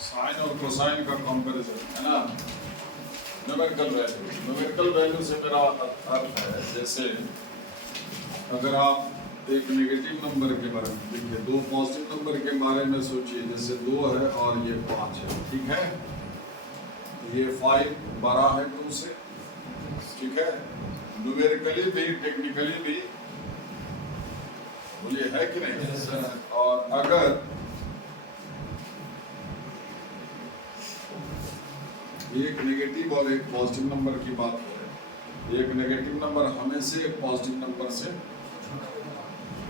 Sign और cosine का comparison है ना, न्यूमेरिकल वैल्यू से मेरा अर्थ है जैसे अगर आप एक नेगेटिव नंबर के बारे में देखिए, दो पॉजिटिव नंबर के बारे में सोचिए, जैसे 2 है और ये 5 है, ठीक है, ये 5 बड़ा है 2 से, ठीक है, न्यूमेरिकली भी टेक्निकली भी बोलिए है कि नहीं। और अगर एक नेगेटिव और एक पॉजिटिव नंबर की बात करें, एक नेगेटिव नंबर हमेशा एक पॉजिटिव नंबर से,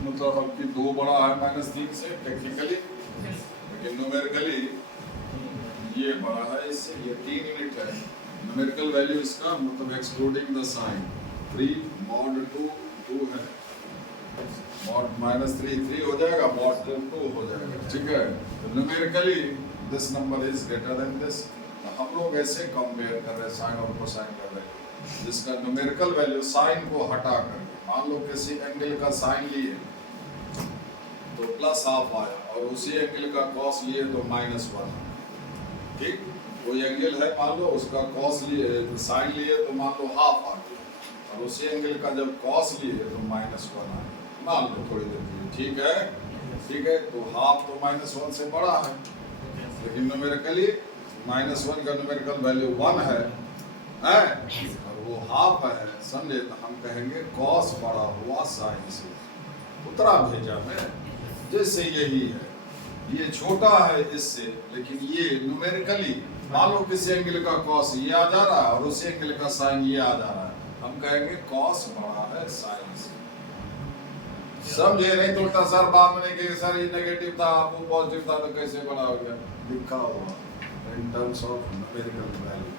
मतलब आपकी 2 बड़ा है -3 से टेक्निकली, लेकिन न्यूमेरिकली ये बड़ा है इससे, ये 3 यूनिट है। न्यूमेरिकल वैल्यू इसका मतलब एक्सक्लूडिंग द साइन, 3 mod 2 है, mod -3 3 हो जाएगा, mod 2 हो जाएगा, ठीक है। तो numerically this number is greater then this. हम लोग ऐसे कंपेयर कर रहे हैं साइन और कोसाइन का वैल्यू, जिसका न्यूमेरिकल वैल्यू साइन को हटा कर, मान लो किसी एंगल का साइन लिए तो +½ आया, और उसी एंगल का कॉस लिए तो -1, ठीक, कोई एंगल है मान लो, उसका कॉस लिए साइन लिए तो मान लो ½ आ गया, और उसी एंगल का जब कॉस लिए तो -1 आया, मान लो थोड़ी देर के लिए, ठीक है, ठीक है, तो ½ तो -1 से बड़ा है, लेकिन न्यूमेरिकली -1 का न्यूमेरिकल वैल्यू 1 है, और वो ½ है, समझे, तो हम कहेंगे कॉस बड़ा हुआ साइन से, उतरा भेजा में, जैसे यही है, ये छोटा है इससे, लेकिन ये न्यूमेरिकली मान लो किसी एंगल का कॉस ये आ जा रहा है और उसी एंगल का साइन ये आ जा रहा है, हम कहेंगे कॉस बड़ा है साइन से, समझे। नहीं तो उल्टा सर बाद में नहीं कहेंगे सर ये नेगेटिव था वो पॉजिटिव था तो कैसे बड़ा हो गया, लिखा हुआ in terms of numerical value,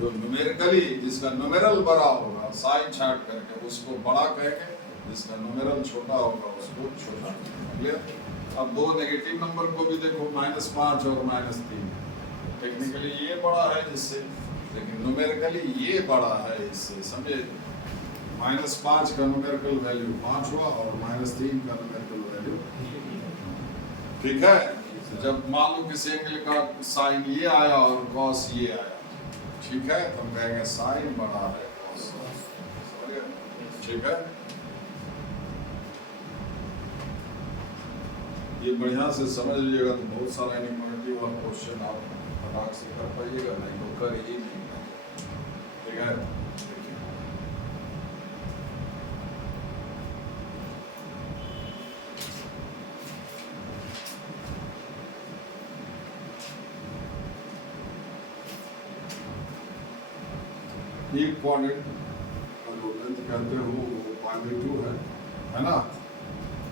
जो न्यूमेरिकली जिसका न्यूमेरल बड़ा होगा साइन छाट करके उसको बड़ा कहेंगे, जिसका न्यूमेरल छोटा होगा उसको छोटा कहेंगे। अब 2 नेगेटिव नंबर को भी देखो, -5 और -3, टेक्निकली ये बड़ा है इससे, लेकिन न्यूमेरिकली ये बड़ा है इससे, समझे। -5 का न्यूमेरिकल वैल्यू 5 हुआ और -3 का न्यूमेरिकल वैल्यू, ठीक है। जब मान लो किसी एंगल का साइन ये आया और कॉस ये आया, ठीक है, तो हम कहेंगे साइन बड़ा है कॉस, ठीक है। ये बढ़िया से समझ लीजिएगा तो बहुत सारा इनइक्वालिटी वाला क्वेश्चन आप फटाक से कर पाइएगा, नहीं तो कर ही नहीं पाइएगा, ठीक है। एक क्वाड्रेंट लेंथ कहते हो वो π/2 है ना,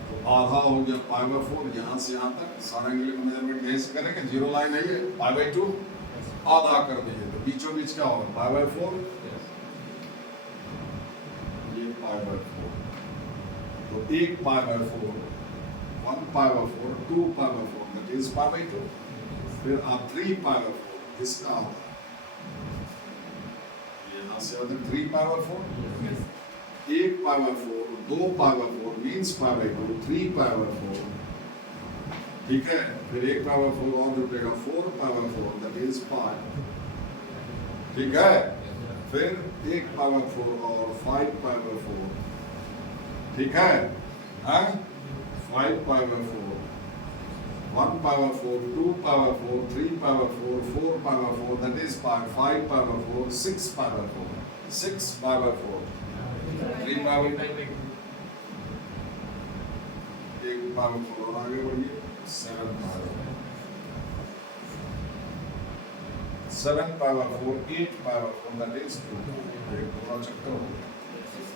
तो आधा हो गया π/4, यहाँ से यहाँ तक सारा एंगल का मेजरमेंट यहीं से करेंगे, 0 लाइन है ये, π/2 आधा कर दीजिए तो बीचों बीच क्या होगा π/4, ये π/4, तो 1 π/4, 1 π/4, 2 π/4 दैट इज π/2, फिर आप 3 π/4 इसका होगा, से 3 π/4, 1 π/4, 2 π/4 मीन्स π/2, 3 π/4, ठीक है, फिर 1 π/4 और जुटेगा 4 π/4 दैट इज π, ठीक है, फिर 1 π/4 और 5 π/4, ठीक है, 5 π/4, 1 π/4, 2 π/4, 3 π/4, 4 π/4 that is 5 π/4, 6 π/4, 6 π/4, 3 π/4, 1 π/4 और आगे बढ़िए 7 π/4, 7 π/4, 8 π/4 that is 2, एक पूरा चक्कर हो गया।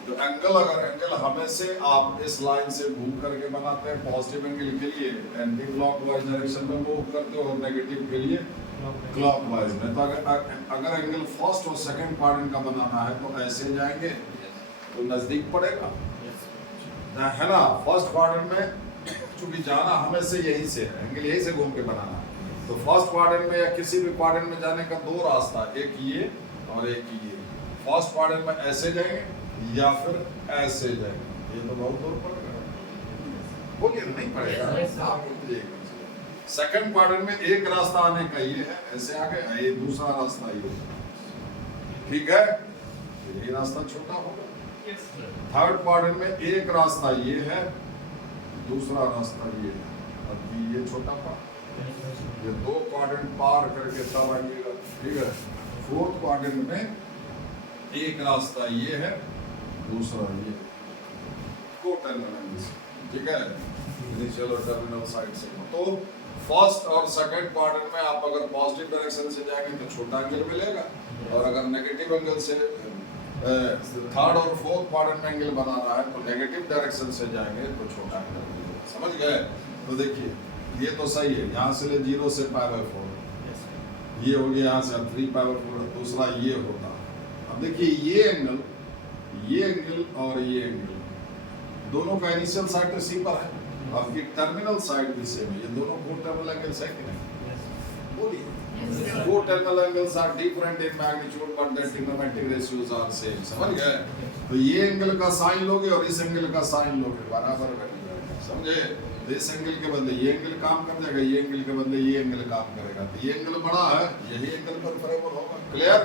तो एंगल, अगर एंगल हमेशा आप इस लाइन से घूम करके बनाते हैं, पॉजिटिव एंगल के लिए एंटी क्लॉकवाइज डायरेक्शन में मूव करते हो और नेगेटिव के लिए क्लॉकवाइज में, तो अगर एंगल फर्स्ट और सेकंड क्वाड्रेंट का बनाना है तो ऐसे जाएंगे तो नजदीक पड़ेगा, है ना। फर्स्ट क्वाड्रेंट में चूंकि जाना हमेशा यहीं से है, एंगल यहीं से घूम के बनाना है, तो फर्स्ट क्वाड्रेंट में या किसी भी क्वाड्रेंट में जाने का 2 रास्ता, एक ये और एक ये। फर्स्ट क्वाड्रेंट में ऐसे जाएंगे या फिर ऐसे जाएंगे, ये तो बहुत दूर पड़ेगा, बोलिए नहीं पड़ेगा, आप बोलते जाइए। सेकंड क्वाड्रेंट में एक रास्ता आने का ये है, ऐसे आगे ये दूसरा रास्ता ये है, ठीक है, ये रास्ता छोटा होगा। थर्ड क्वाड्रेंट में एक रास्ता ये है, दूसरा रास्ता ये है, अब ये छोटा पार्ट, ये दो क्वाड्रेंट पार करके तब आइएगा, ठीक है। फोर्थ क्वाड्रेंट में एक रास्ता ये है, दूसरा ये, कोटर्मिनल, ठीक है, इनिशियल और टर्मिनल साइड से। तो फर्स्ट और सेकंड क्वाड्रेंट में आप अगर पॉजिटिव डायरेक्शन से जाएंगे तो छोटा एंगल मिलेगा, और अगर नेगेटिव एंगल से थर्ड और फोर्थ क्वाड्रेंट में एंगल बनाना है तो नेगेटिव डायरेक्शन से जाएंगे तो छोटा एंगल मिलेगा, समझ गए। तो देखिए ये तो सही है, यहाँ से ले 0 से π/4, ये हो गया यहाँ से 3π/4, दूसरा ये होता। अब देखिए ये एंगल और ये एंगल दोनों का इनिशियल साइड तो सी पर है, आपकी टर्मिनल साइड भी सेम है, ये दोनों को टर्मिनल एंगल्स है कि नहीं, बोलिए। Two terminal angles are different in magnitude but their trigonometric ratios are same, समझ गए। तो ये एंगल का साइन लोगे और इस एंगल का साइन लोगे, बराबर करेंगे, समझे। इस एंगल के बदले ये एंगल काम कर जाएगा, ये एंगल के बदले ये एंगल काम करेगा, तो ये एंगल बड़ा है, यही एंगल प्रेफरेबल होगा, क्लियर।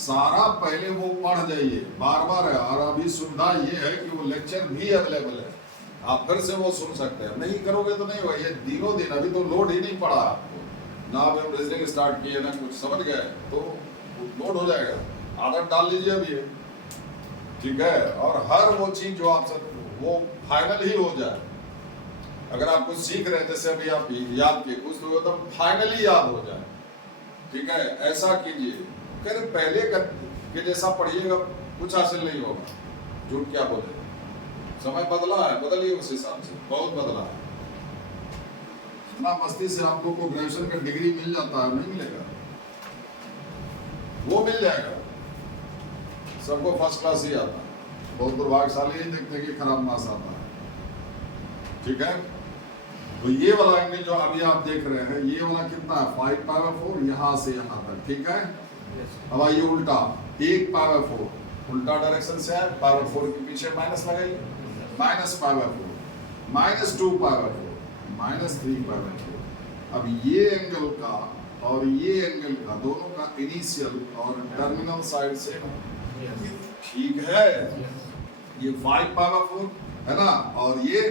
सारा पहले वो पढ़ जाइए बार है, और अभी सुविधा ये है कि वो लेक्चर भी अवेलेबल है, आप फिर से वो सुन सकते हैं। नहीं करोगे तो नहीं होगा, ये दिनों दिन अभी तो लोड ही नहीं पड़ा आपको ना, अब रीजनिंग स्टार्ट किए ना कुछ, समझ गए, तो लोड हो जाएगा, आदत डाल लीजिए अभी, ठीक है। और हर वो चीज जो आप सब वो फाइनल ही हो जाए, अगर आप कुछ सीख रहे हैं जैसे अभी आप याद किए कुछ तो एकदम फाइनली याद हो जाए, ठीक है। ऐसा कीजिए, कह रहे पहले के जैसा पढ़िएगा कुछ हासिल नहीं होगा, झूठ क्या बोले, समय बदला है, बदलिए उस हिसाब से, बहुत बदला है। इतना मस्ती से आप लोग को ग्रेजुएशन का डिग्री मिल जाता है, नहीं मिलेगा, वो मिल जाएगा, सबको फर्स्ट क्लास ही आता है, बहुत दुर्भाग्यशाली ही देखते हैं कि खराब मार्क्स आता है, ठीक है। तो ये वाला एंगल जो अभी आप देख रहे हैं, ये वाला कितना है 5π/4, यहाँ से यहाँ तक, ठीक है। अब आइए उल्टा, 1π/4 उल्टा डायरेक्शन से है, π/4 के पीछे माइनस लगाइए, -π/4, -2π/4, -3π/4। अब ये एंगल का और ये एंगल का दोनों का इनिशियल और टर्मिनल साइड से ठीक है, ये 5π/4 है ना, और ये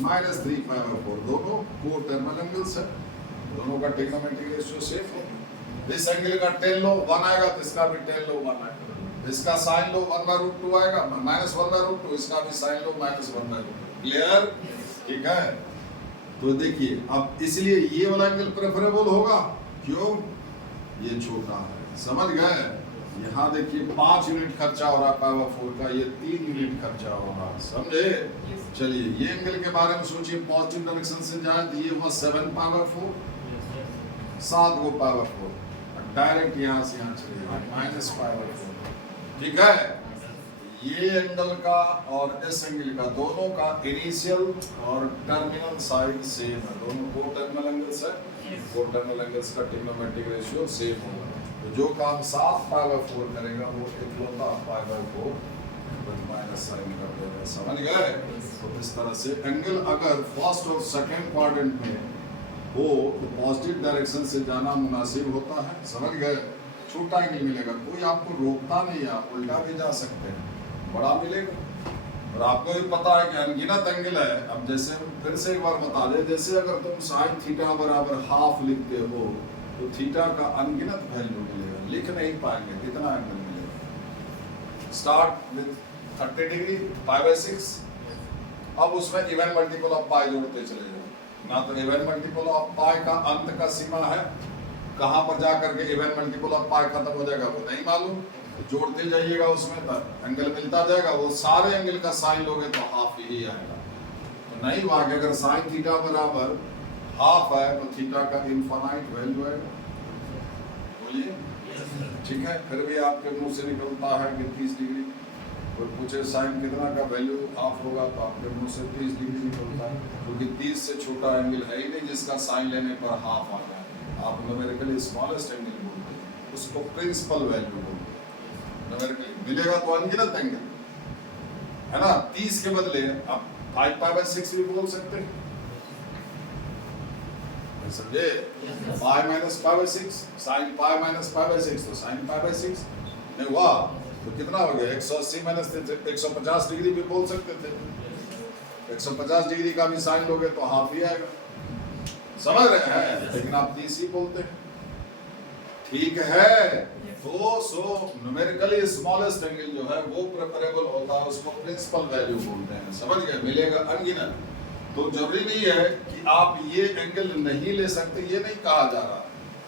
-3π/4, दोनों को टर्मिनल एंगल्स है, दोनों का ट्रिग्नोमेट्रिक रेशियो सेम है। इस एंगल का tan लो 1 आएगा तो इसका भी tan लो 1 आएगा, इसका sin लो 1/√2 आएगा, -1/√2, इसका भी sin लो -1/√2, क्लियर, ठीक है। तो देखिए अब इसलिए ये वाला एंगल प्रेफरेबल होगा, क्यों, ये छोटा है, समझ गए। यहाँ देखिए 5 यूनिट खर्चा हो रहा है π/4 का, ये 3 यूनिट खर्चा हो रहा है, समझे। चलिए ये एंगल के बारे में सोचिए, पॉजिटिव डायरेक्शन से जाए तो ये हुआ 7π/4, 7 को π/4, डायरेक्ट यहाँ से यहाँ चलिए -π/4, ठीक है। ये एंगल का और इस एंगल का दोनों का इनिशियल और टर्मिनल साइड सेम है, दोनों को टर्मिनल एंगल्स है, वो टर्मिनल एंगल्स का ट्रिग्नोमेट्रिक रेशियो सेम होगा। तो जो काम 7π/4 करेगा वो इकलौता π/4 माइनस साइन कर देगा, समझ गए। तो इस तरह से एंगल अगर फर्स्ट और सेकंड क्वाड्रेंट में हो तो पॉजिटिव डायरेक्शन से जाना मुनासिब होता है, समझ गए। छोटा एंगल मिलेगा, कोई आपको रोकता नहीं है, आप उल्टा भी जा सकते हैं, बड़ा मिलेगा। और आपको भी पता है कि अनगिनत एंगल है। अब जैसे फिर से एक बार बता दें, जैसे अगर तुम sin थीटा बराबर हाफ लिखते हो तो थीटा का अनगिनत वैल्यू मिलेगा, लिख नहीं पाएंगे कितना एंगल मिलेगा। स्टार्ट विद 30 डिग्री π/6, अब उसमें इवन मल्टीपल ऑफ पाई जोड़ते चले जाओ, ना तो इवन मल्टीपल ऑफ पाई का अंत का सीमा है, कहाँ पर जाकर के इवन मल्टीपल ऑफ पाई खत्म हो जाएगा वो नहीं मालूम, जोड़ते जाइएगा उसमें तक एंगल मिलता जाएगा, वो सारे एंगल का साइन लोगे तो हाफ ही आएगा। तो नहीं हुआ कि अगर साइन थीटा बराबर हाफ है तो थीटा का इनफाइनाइट वैल्यू है, बोलिए, ठीक है। फिर भी आपके मुंह से निकलता है कि 30 डिग्री, कोई पूछे साइन कितना का वैल्यू हाफ होगा तो आपके मुंह से 30 डिग्री निकलता है, क्योंकि 30 से छोटा एंगल है ही नहीं जिसका साइन लेने पर हाफ आ जाए। आप न्यूमेरिकली स्मॉलेस्ट एंगल बोलते हैं, उसको प्रिंसिपल वैल्यू बोलते हैं। न्यूमेरिकली मिलेगा तो अनगिनत एंगल है ना, 30 के बदले आप 5π/6 भी बोल सकते हैं, समझे? Pi minus π/6 sine pi minus π/6 तो साइन π/6 नहीं हुआ तो कितना हो गया 180 माइनस 150 डिग्री भी बोल सकते थे। 150 डिग्री का भी साइन लोगे तो हाफ ही आएगा, समझ रहे हैं? लेकिन आप 30 ही बोलते हैं, ठीक है? तो न्यूमेरिकली स्मॉलेस्ट एंगल जो है वो प्रेफरेबल होता है, उसको प्रिंसिपल वैल्यू बोलते हैं, समझ गए? मिलेगा अनगिनत। तो जरूरी नहीं है कि आप ये एंगल नहीं ले सकते, ये नहीं कहा जा रहा।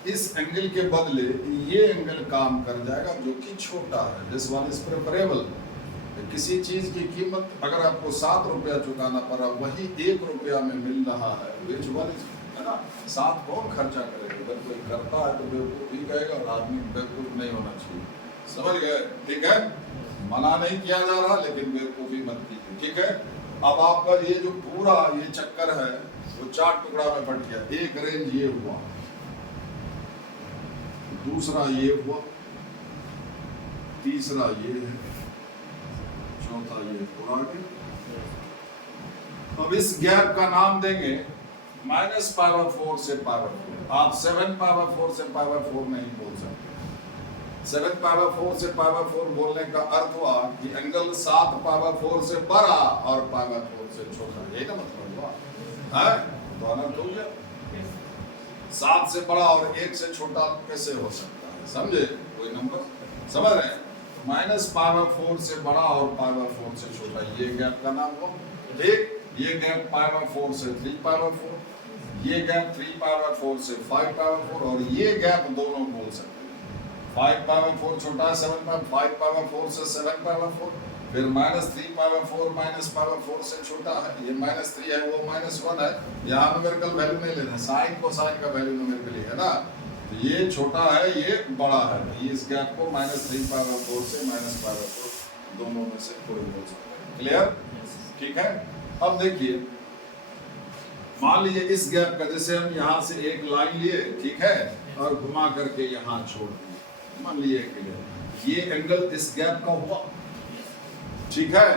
इस एंगल के बदले ये एंगल काम कर जाएगा जो कि छोटा है, दिस वन इज प्रेफरेबल। किसी चीज की कीमत अगर आपको 7 रुपया चुकाना पड़ा, वही 1 रुपया में मिल रहा है, विच वन इज, है ना? 7 कौन खर्चा करेगा? अगर कोई करता है तो बेवकूफ ही कहेगा, और आदमी बेवकूफ नहीं होना चाहिए, समझ गए? ठीक है, मना नहीं किया जा रहा, लेकिन बेवकूफी मत कीजिए, ठीक है? अब आपका ये जो पूरा ये चक्कर है वो 4 टुकड़ा में बट गया। एक रेंज ये हुआ, दूसरा ये हुआ, तीसरा ये है, चौथा ये पूरा गया। अब इस गैप का नाम देंगे -π/4 से π/4। आप 7π/4 से π/4 नहीं बोल सकते। 7π/4 से π/4 बोलने का अर्थ हुआ कि एंगल 7π/4 से बड़ा और π/4 से छोटा, यही ना मतलब हुआ है? तो अनर्थ हो गया। 7 से बड़ा और 1 से छोटा कैसे हो सकता है? समझे? कोई नंबर समझ रहे हैं? -π/4 से बड़ा और π/4 से छोटा, ये गैप का नाम हो, ठीक? ये गैप π/4 से 3π/4, ये गैप 3π/4 से 5π/4, और ये गैप दोनों बोल सकते हैं। 5π/4 छोटा है 5π/4 से 7π/4, फिर -3π/4 -π/4 से छोटा है, ये -3 है, वो -1 है। यहाँ न्यूमेरिकल वैल्यू नहीं लेना, साइन को साइन का वैल्यू न्यूमेरिकली है ना, तो ये छोटा है, ये बड़ा है, ये इस गैप को -3π/4 से -π/4 दोनों में से कोई बोल सकता है। क्लियर? ठीक है। अब देखिए, मान लीजिए इस गैप का, जैसे हम यहाँ से एक लाइन लिए, ठीक है, और घुमा करके यहाँ छोड़ दिए, मान लीजिए कि ये एंगल इस गैप का हुआ, ठीक है?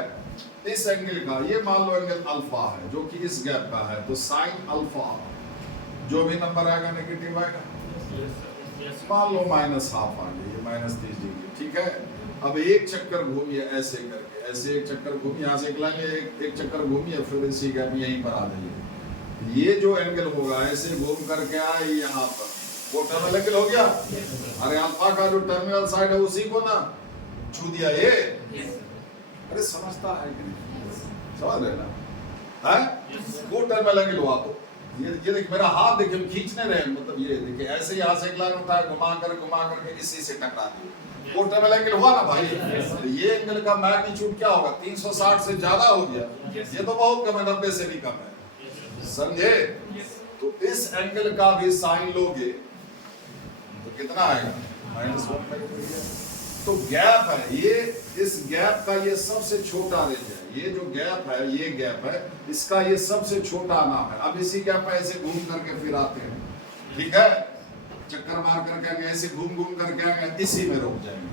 इस एंगल का, ये मान लो एंगल अल्फा है जो कि इस गैप का है, तो साइन अल्फा जो भी नंबर आएगा नेगेटिव आएगा। मान लो -12 आ गई, ये -30 डिग्री, ठीक है? अब एक चक्कर घूमिए ऐसे करके, ऐसे एक चक्कर घूमिए, यहाँ से एक लाइन, एक चक्कर घूमिए, फिर इसी गैप में यहीं पर आ जाइए। ये जो एंगल होगा ऐसे घूम करके आए यहाँ पर, वो टर्मिनल एंगल हो गया। अरे अल्फा का जो टर्मिनल साइड है उसी को ना छू दिया ये। अरे समझता है कि नहीं? समझ रहे ना? है वो टर्मिनल एंगल हुआ। तो ये देखिए, मेरा हाथ देखिए, हम खींचने रहे, मतलब ये देखिए ऐसे यहाँ से एक लाइन उठा घुमा करके इसी से टकरा दिया, वो टर्मिनल एंगल हुआ ना भाई। तो ये एंगल का मैग्नीट्यूड क्या होगा? 360 से ज्यादा हो गया, ये तो बहुत कम है, 90 से भी कम है, समझे? तो इस एंगल का भी साइन लोगे तो कितना आएगा? -1। तो गैप है ये, इस गैप का ये सबसे छोटा रेंज है, ये जो गैप है, ये गैप है, इसका ये सबसे छोटा नाम है। अब इसी गैप पे ऐसे घूम करके फिर आते हैं, ठीक है? चक्कर मार करके आएंगे, ऐसे घूम करके आएंगे, इसी में रुक जाएंगे,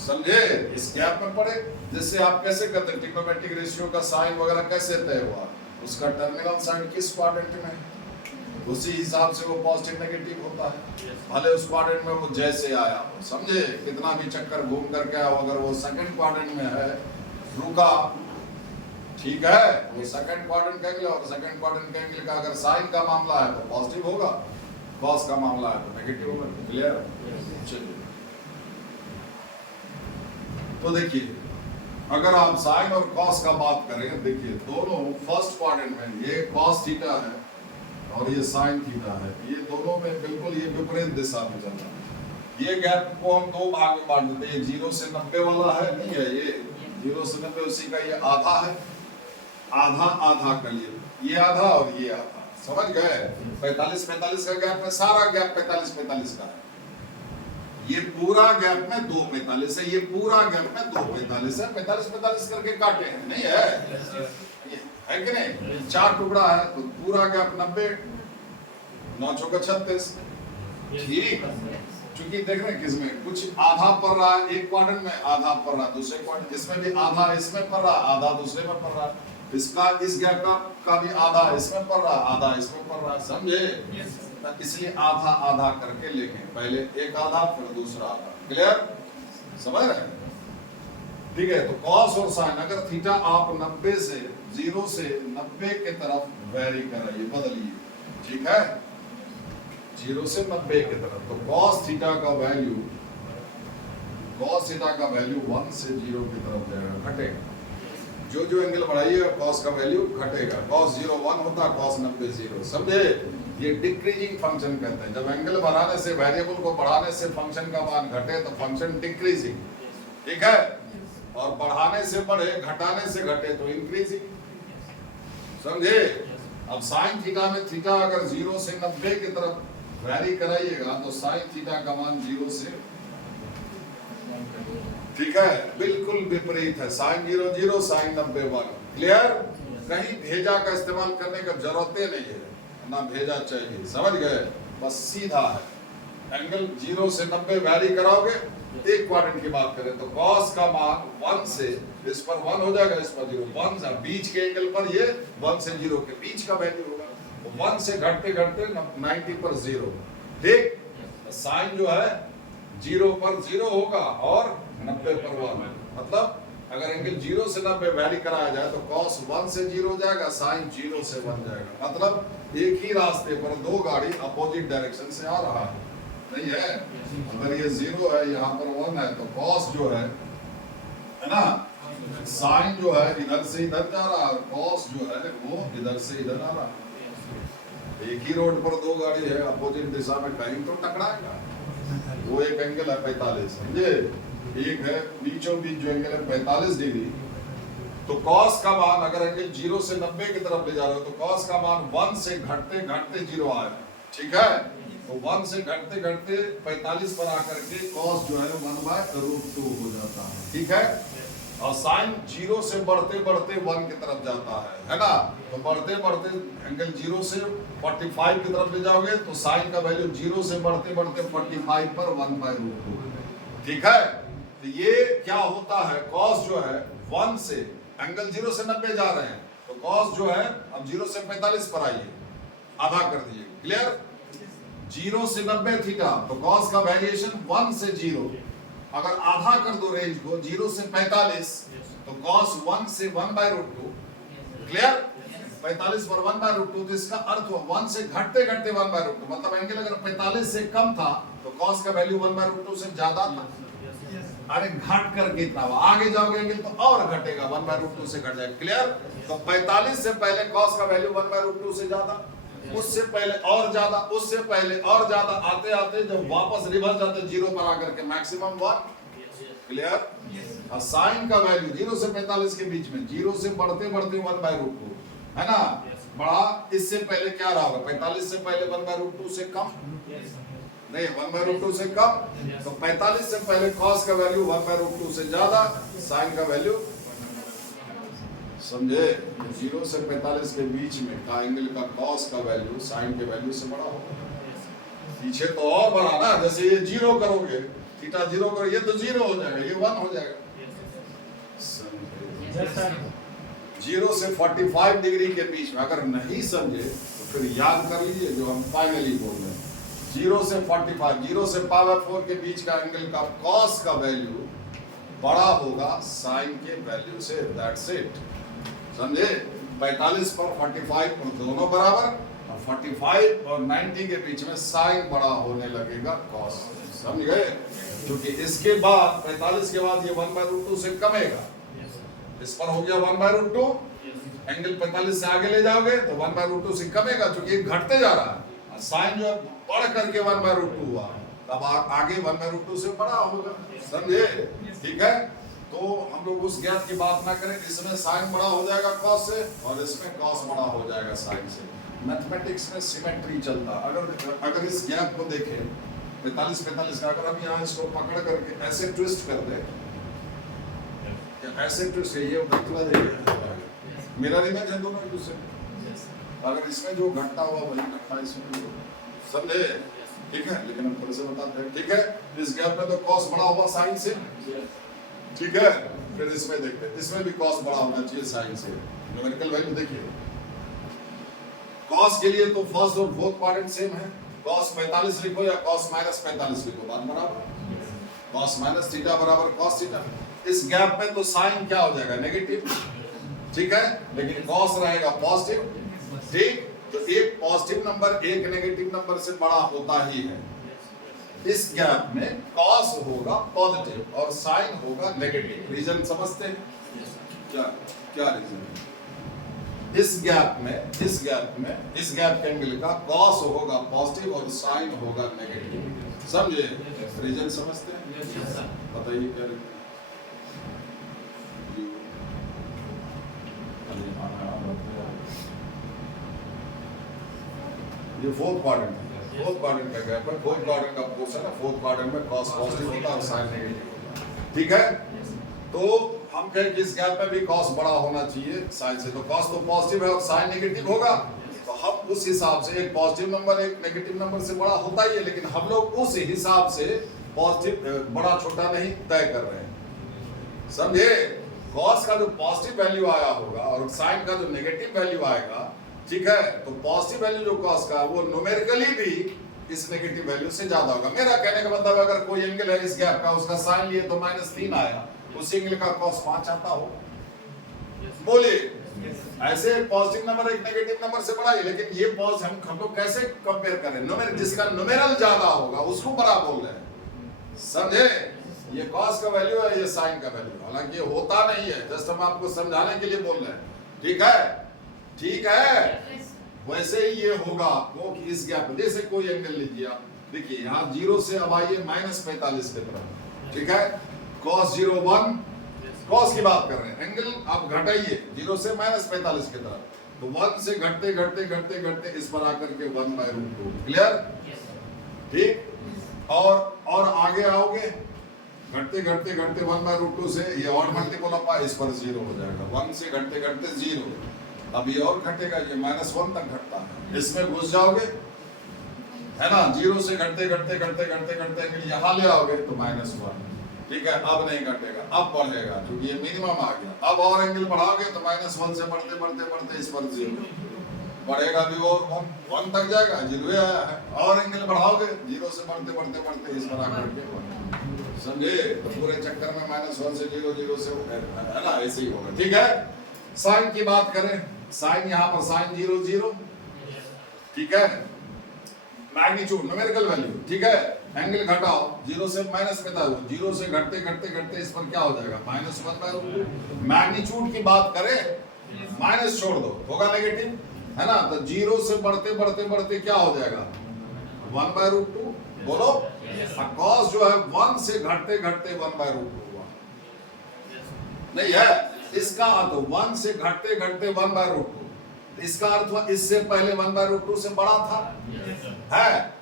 समझे? इस गैप में पड़े। जैसे आप कैसे करते हैं, ट्रिग्नोमेट्रिक रेशियो का साइन वगैरह कैसे तय हुआ? उसका टर्मिनल साइन किस क्वाड्रेंट में, उसी हिसाब से वो पॉजिटिव नेगेटिव होता है, भले उस क्वाड्रेंट में वो जैसे आया हो, समझे? कितना भी चक्कर घूम करके आया, अगर वो सेकंड क्वाड्रेंट में है, रुका, ठीक है, वो सेकंड क्वाड्रेंट का एंगल, और सेकंड क्वाड्रेंट के एंगल का अगर साइन का मामला है तो पॉजिटिव होगा, कॉस का मामला है तो नेगेटिव होगा। क्लियर? चलिए, तो देखिए, अगर आप साइन और कॉस का बात करें, देखिए दोनों फर्स्ट क्वाड्रेंट में ये कॉस थीटा है और ये साइन थीटा है, ये दोनों में बिल्कुल ये विपरीत दिशा में चल रहा है। ये गैप को हम दो भाग में बांट देते हैं, ये 0 से 90 वाला है, नहीं है, ये 0 से 90 उसी का ये आधा है, आधा आधा कर ये आधा और ये आधा, समझ गए? 45-45 का गैप है, सारा गैप 45-45 का है। ये पूरा गैप में 2 45 है, ये पूरा गैप में 2 45 है, 45-45 करके काटे हैं, नहीं है कि नहीं? 4 टुकड़ा है तो पूरा गैप 90, 9 चौका 36, ठीक? चूंकि देख रहे हैं किसमें कुछ आधा पड़ रहा है, एक क्वाड्रेंट में आधा पड़ रहा है, दूसरे क्वाड्रेंट इसमें भी आधा इसमें पड़ रहा है, आधा दूसरे में पड़ रहा है, इसका इस गैप का भी आधा इसमें पड़ रहा, आधा इसमें पड़ रहा, समझे? इसलिए आधा आधा करके लिखें, पहले एक आधा फिर दूसरा आधा। क्लियर? समझ रहे हैं? ठीक है, तो कॉस और साइन, अगर थीटा आप 90 से 0 से 90 के तरफ वेरी कराइए, बदलिए, ठीक है, 0 से 90 के तरफ, तो कॉस थीटा का वैल्यू 1 से 0 की तरफ जाएगा, घटेगा। जो एंगल बढ़ाइए कॉस का वैल्यू घटेगा। कॉस 0 1 होता है, कॉस 90 0, समझे? ये डिक्रीजिंग फंक्शन कहते हैं। जब एंगल बढ़ाने से, वेरिएबल को बढ़ाने से फंक्शन का मान घटे तो फंक्शन डिक्रीजिंग, ठीक है, और बढ़ाने से बढ़े, घटाने से घटे तो इंक्रीजिंग, समझे? अब साइन थीटा में थीटा अगर 0 से 90 की तरफ वैरी कराइएगा तो साइन थीटा का मान 0 से, ठीक है, बिल्कुल विपरीत है, साइन 0 0, साइन 90 1। क्लियर? कहीं भेजा का इस्तेमाल करने का जरूरत नहीं है, ना भेजा चाहिए, समझ गए? बस सीधा है। एंगल 0 से 90 वैरी कराओगे, एक क्वाड्रेंट की बात करें तो कॉस का मान 1 से, इस पर 1 हो जाएगा, इस पर 0, 1 से बीच के एंगल पर ये 1 से 0 के बीच का वैल्यू होगा, तो 1 से घटते घटते 90 पर 0, ठीक? साइन जो है 0 पर 0 होगा और 90 पर 1, मतलब अगर एंगल 0 से 90 वैरी कराया जाए तो cos 1 से 0 हो जाएगा, sin 0 से 1 जाएगा, मतलब एक ही रास्ते पर दो गाड़ी अपोजिट डायरेक्शन से आ रहा है, नहीं है? अगर ये 0 है, यहाँ पर 1 है, तो cos जो है ना, sin जो है इधर से इधर जा रहा है, cos जो है वो इधर से इधर आ रहा है। एक ही रोड पर दो गाड़ी है अपोजिट दिशा में, कहीं तो टकराएगा। वो एक एंगल है 45, समझे? एक है बीचों बीच जो एंगल है 45 डिग्री, तो cos का मान अगर एंगल 0 से 90 की तरफ ले जा रहे हो तो cos का मान 1 से घटते घटते 0 आएगा, ठीक है? तो 1 से घटते घटते 45 पर आकर के cos जो है 1/√2 हो जाता है, ठीक है? और sin 0 से बढ़ते बढ़ते 1 की तरफ जाता है ना? तो बढ़ते बढ़ते एंगल 0 से 45 की तरफ ले जाओगे तो sin का वैल्यू 0 से बढ़ते बढ़ते 45 पर 1/√2, ठीक है? तो ये क्या होता है, cos जो है 1 से, एंगल 0 से 90 जा रहे हैं तो cos जो है अब 0 से 45 पर आइए, आधा कर दीजिए। क्लियर? 0 से 90 थीटा, तो cos का वेरिएशन 1 से 0, अगर आधा कर दो रेंज को 0 से 45 तो cos 1 से 1/√2, क्लियर? 45 पर 1/√2, तो इसका अर्थ हुआ 1 से घटते घटते 1/√2, मतलब एंगल अगर 45 से कम था तो cos का वैल्यू 1/√2 से ज्यादा था। अरे घट कर कितना हुआ, आगे जाओगे एंगल तो और घटेगा, 1/√2 से घट जाएगा। क्लियर? तो 45 से पहले cos का वैल्यू 1/√2 से ज्यादा, उससे पहले और ज्यादा, उससे पहले और ज्यादा, आते आते जब वापस रिवर्स जाते 0 पर आकर के मैक्सिमम 1। क्लियर? और साइन का वैल्यू 0 से 45 के बीच में 0 से बढ़ते बढ़ते 1/√2 है ना, बढ़ा। इससे पहले क्या रहा होगा, 45 से पहले 1/√2 से कम नहीं, 1/√2 से कम, तो 45 से पहले cos का वैल्यू 1/√2 से ज्यादा, sin का वैल्यू, समझे? 0 से 45 के बीच में का एंगल का cos का वैल्यू sin के वैल्यू से बड़ा होगा। पीछे तो और बड़ा ना, जैसे ये 0 करोगे, थीटा 0 करो, ये तो 0 हो जाएगा, ये 1 हो जाएगा। 0 से 45 डिग्री के बीच में अगर नहीं समझे तो फिर याद कर लीजिए जो हम फाइनली बोल रहे हैं। 0 से 45, 0 से पावर 4 के बीच का एंगल का cos का वैल्यू बड़ा होगा sin के वैल्यू से, दैट्स इट, समझे? 45 पर 45 पर दोनों बराबर, और 45 और 90 के बीच में sin बड़ा होने लगेगा cos, समझ गए? क्योंकि इसके बाद 45 के बाद ये 1/√2 से कमेगा, इस पर हो गया 1/√2, एंगल 45 से आगे ले जाओगे तो 1/√2 से कमेगा, क्योंकि घटते जा रहा है। साइन जो बढ़ करके 1/√2 हुआ, तब आगे 1/√2 से बड़ा होगा, समझे? ठीक है? तो हम लोग उस गैप की बात ना करें, इसमें साइन बड़ा हो जाएगा cos से और इसमें cos बड़ा हो जाएगा साइन से। मैथमेटिक्स में सिमेट्री चलता। अगर इस गैप को देखें 45 का, अगर हम यहाँ इसको पकड़ करके ऐसे ट्विस्ट कर दे, ऐसे ट्विस्ट, ये मिरर इमेज है दोनों एक दूसरे, अगर इसमें जो घटना हुआ वही घटना इसमें, समझे? ठीक है? लेकिन हम थोड़े से बताते हैं, ठीक है? इस गैप में तो cos बड़ा हुआ sin से, ठीक है? फिर इसमें देखते हैं, इसमें भी cos बड़ा होना चाहिए sin से, न्यूमेरिकल वैल्यू देखिए, कॉस के लिए तो फर्स्ट और फोर्थ क्वाड्रेंट सेम है, कॉस 45 लिखो या कॉस माइनस 45 लिखो, बात बराबर, कॉस माइनस थीटा बराबर कॉस थीटा। इस गैप में तो साइन क्या हो जाएगा, नेगेटिव, ठीक है, लेकिन कॉस रहेगा पॉजिटिव, ठीक। तो एक पॉजिटिव नंबर एक नेगेटिव नंबर से बड़ा होता ही है। इस गैप में कॉस होगा पॉजिटिव और साइन होगा नेगेटिव। रीजन समझते हैं क्या, क्या रीजन है? इस गैप के एंगल का कॉस होगा पॉजिटिव और साइन होगा नेगेटिव, समझे? रीजन समझते हैं? बताइए क्या रीजन? ये फोर्थ क्वाड्रेंट है, फोर्थ क्वाड्रेंट का गैप है, फोर्थ क्वाड्रेंट का पोर्शन है, फोर्थ क्वाड्रेंट में कॉस पॉजिटिव होता है और साइन नेगेटिव होता है, ठीक है। तो हम कहें कि इस गैप में भी कॉस बड़ा होना चाहिए साइन से, तो कॉस तो पॉजिटिव है और साइन नेगेटिव होगा, तो हम उस हिसाब से एक पॉजिटिव नंबर एक नेगेटिव नंबर से बड़ा होता ही है, लेकिन हम लोग उस हिसाब से पॉजिटिव बड़ा छोटा नहीं तय कर रहे हैं, समझे? कॉस का जो पॉजिटिव वैल्यू आया होगा और साइन का जो नेगेटिव वैल्यू आएगा, ठीक है, तो पॉजिटिव वैल्यू जो कॉस का वो न्यूमेरिकली भी इस नेगेटिव वैल्यू से ज्यादा होगा। मेरा कहने का मतलब अगर कोई एंगल है इस गैप का, उसका साइन लिए तो -3 आया, उस एंगल का कॉस 5 आता हो, बोलिए। ऐसे पॉजिटिव नंबर एक नेगेटिव नंबर से बड़ा है, लेकिन ये पॉज हम लोग कैसे कंपेयर करें? न्यूमेरिक, जिसका न्यूमेरल ज्यादा होगा उसको बड़ा बोल रहे हैं, समझे? ये कॉस का वैल्यू है, ये साइन का वैल्यू, हालांकि ये होता नहीं है, जस्ट हम आपको समझाने के लिए बोल रहे हैं, ठीक है, ठीक है। वैसे ही ये होगा आपको कि इस गैप में जैसे कोई एंगल लीजिए आप, देखिए यहाँ 0 से अब आइए -45 की तरफ, ठीक है, cos 0 1, cos की बात कर रहे हैं, एंगल आप घटाइए 0 से -45 की तरफ, तो 1 से घटते घटते घटते घटते इस पर आकर के 1/√2, क्लियर, ठीक। और आगे आओगे घटते घटते घटते 1/√2 से ये और मल्टीपल ऑफ इस पर 0 हो जाएगा, 1 से घटते घटते 0, अब ये और घटेगा, ये -1 तक घटता है, इसमें घुस जाओगे, है ना, 0 से घटते घटते घटते घटते घटते यहाँ ले आओगे तो -1, ठीक है, अब नहीं घटेगा, अब बढ़ेगा क्योंकि ये मिनिमम आ गया, अब और एंगल बढ़ाओगे तो -1 से बढ़ते बढ़ते बढ़ते इस पर 0 बढ़ेगा, भी और 1 तक जाएगा, 0 आया है, और एंगल बढ़ाओगे 0 से बढ़ते बढ़ते बढ़ते इस पर आकर के 1, समझे? तो पूरे चक्कर में -1 से 0 0 से है ना, ऐसे ही होगा, ठीक है। साइन की बात करें, साइन यहाँ पर साइन 0 0, ठीक है, मैग्नीट्यूड न्यूमेरिकल वैल्यू, ठीक है, एंगल घटाओ 0 से -45, 0 से घटते घटते घटते इस पर क्या हो जाएगा, -1/√2। मैग्नीट्यूड की बात करें, माइनस छोड़ दो, होगा नेगेटिव, है ना, तो 0 से बढ़ते बढ़ते बढ़ते क्या हो जाएगा, 1/√2, बोलो। कॉस जो है 1 से घटते घटते 1/√2 हुआ, नहीं है, इसका अर्थ 1 से घटते घटते 1/√2, इसका अर्थ इससे पहले 1/√2 से बड़ा था, है।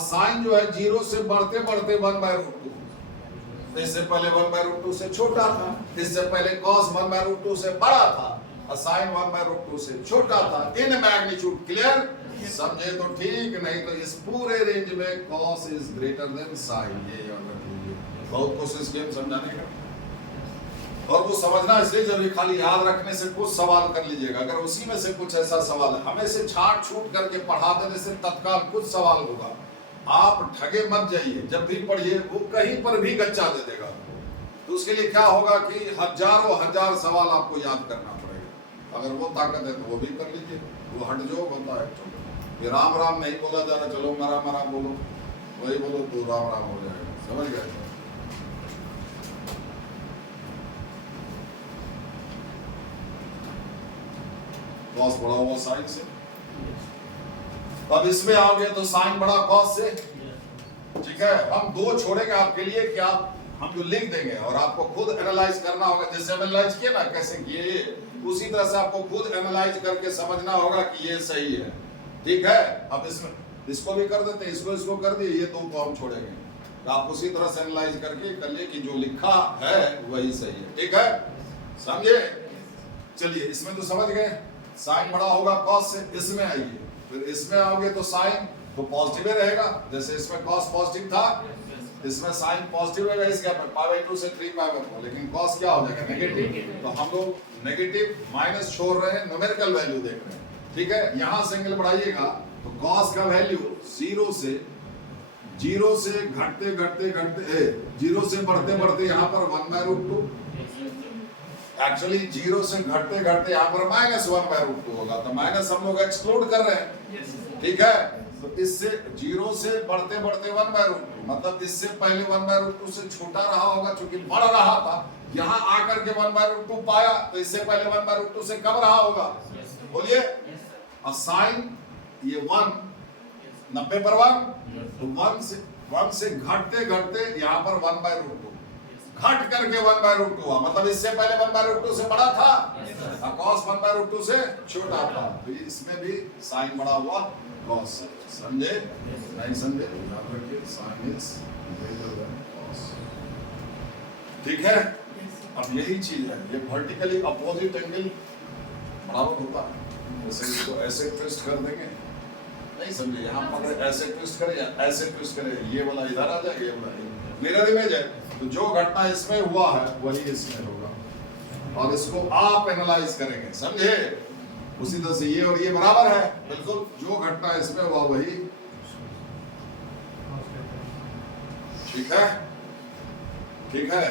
साइन जो है 0 से बढ़ते बढ़ते 1/√2, इससे पहले 1/√2 से छोटा था, इससे पहले cos 1/√2 से बड़ा था और साइन 1/√2 से छोटा था, इन मैग्नीट्यूड, क्लियर, समझे तो ठीक, नहीं तो इस पूरे रेंज में cos is greater than sine, ये याद रखिए, बहुत कोशिश की समझाने का, और वो समझना इसलिए जरूरी, खाली याद रखने से कुछ सवाल कर लीजिएगा, अगर उसी में से कुछ ऐसा सवाल है, हमें से छाट छूट करके पढ़ा देने से तत्काल कुछ सवाल होगा, आप ठगे मत जाइए, जब भी पढ़िए वो कहीं पर भी गच्चा दे देगा, तो उसके लिए क्या होगा कि हजारों हजार सवाल आपको याद करना पड़ेगा, अगर वो ताकत है तो वो भी कर लीजिए, वो हट जो होता है, ये राम राम नहीं बोला जा रहा, चलो मरा मरा बोलो, वही बोलो तो राम राम हो जाएगा, समझ गए? कॉस बड़ा हुआ साइन से, अब इसमें आओगे तो साइन बड़ा कॉस से, ठीक है। हम दो छोड़ेंगे आपके लिए कि आप हम जो लिख देंगे और आपको खुद एनालाइज करना होगा, जैसे एनालाइज किए ना, कैसे किए, उसी तरह से आपको खुद एनालाइज करके समझना होगा कि ये सही है, ठीक है। अब इसमें इसको भी कर देते हैं, इसको कर दिए, ये दो को हम छोड़ेंगे, तो आप उसी तरह से एनालाइज करके कर लिए कि जो लिखा है वही सही है, ठीक है, समझे? चलिए इसमें तो समझ गए, साइन बड़ा होगा कॉस से, इसमें आइए, फिर इसमें आओगे तो साइन तो पॉजिटिव ही रहेगा, जैसे इसमें कॉस पॉजिटिव था, इसमें साइन पॉजिटिव रहेगा इस गैप में π/2 से 3π/4, लेकिन कॉस क्या हो जाएगा नेगेटिव। तो हम लोग नेगेटिव माइनस छोड़ रहे हैं, न्यूमेरिकल वैल्यू देख रहे हैं, ठीक है। यहां से एंगल बढ़ाइएगा तो कॉस का वैल्यू जीरो से घटते घटते जीरो से बढ़ते बढ़ते यहाँ पर 1/√2, एक्चुअली जीरो से घटते घटते यहाँ पर -1/√2 होगा, तो माइनस हम लोग एक्सक्लूड कर रहे हैं, ठीक है। तो इससे जीरो से बढ़ते बढ़ते 1/√2, मतलब इससे पहले 1/√2 से छोटा रहा होगा, क्योंकि बढ़ रहा था, यहाँ आकर के 1/√2 पाया, तो इससे पहले 1/√2 से कम रहा होगा, बोलिए। और साइन ये 1 90 पर 1, तो 1 से घटते घटते यहाँ पर 1/√2 घट करके 1/√2 हुआ, मतलब इससे पहले 1/√2 से बड़ा था और cos 1/√2 से छोटा था, तो इसमें भी साइन बड़ा हुआ cos से, समझे नहीं समझे, याद रखिए sine is greater than cos, ठीक है। अब यही चीज है, ये वर्टिकली अपोजिट एंगल बराबर होता है, जैसे इसको ऐसे ट्विस्ट कर देंगे, नहीं समझे, यहाँ पर ऐसे ट्विस्ट करें या ऐसे ट्विस्ट करें, ये वाला इधर आ जाएगा, ये वाला मिरर इमेज है, तो जो घटना इसमें हुआ है वही इसमें होगा, और इसको आप एनालाइज करेंगे, समझे। उसी तरह से ये और ये बराबर है, बिल्कुल जो घटना इसमें हुआ वही, ठीक है, ठीक है।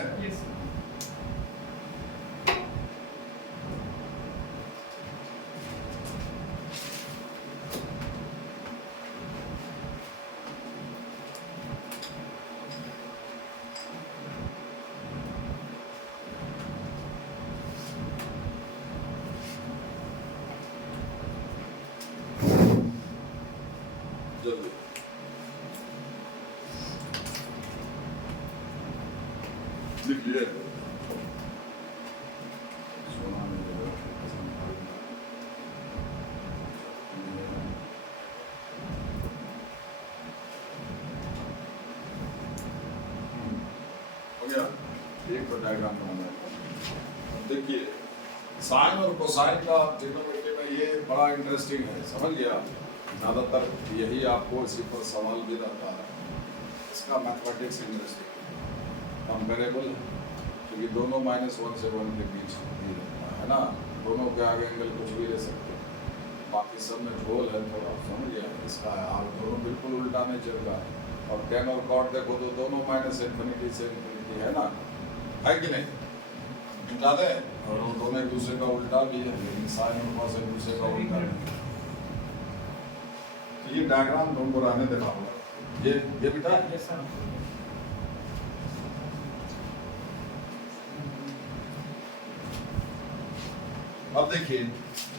लिखिए हो गया, एक तो डायग्राम बनाना है। देखिए साइन और कोसाइन का ट्रिग्नोमेट्री में ये बड़ा इंटरेस्टिंग है, समझ गया। ज़्यादातर यही आपको इसी पर सवाल भी रहता है, इसका मैथमेटिक्स इंटरेस्टिंग कंपेरेबल, क्योंकि दोनों -1 से 1 के बीच ही रहता है ना, दोनों के आगे एंगल कुछ भी ले सकते हैं, बाकी सब में ढोल है थोड़ा, समझ गया। इसका और दोनों बिल्कुल उल्टा नहीं चल रहा है, और tan और cot देखो तो दोनों -∞ से ∞ है ना, है कि नहीं, उल्टा दे, और वो दोनों एक दूसरे का उल्टा भी है, लेकिन साइन और cos एक दूसरे का उल्टा नहीं। तो ये डायग्राम तुमको रहने देना होगा, ये बेटा अब देखिए,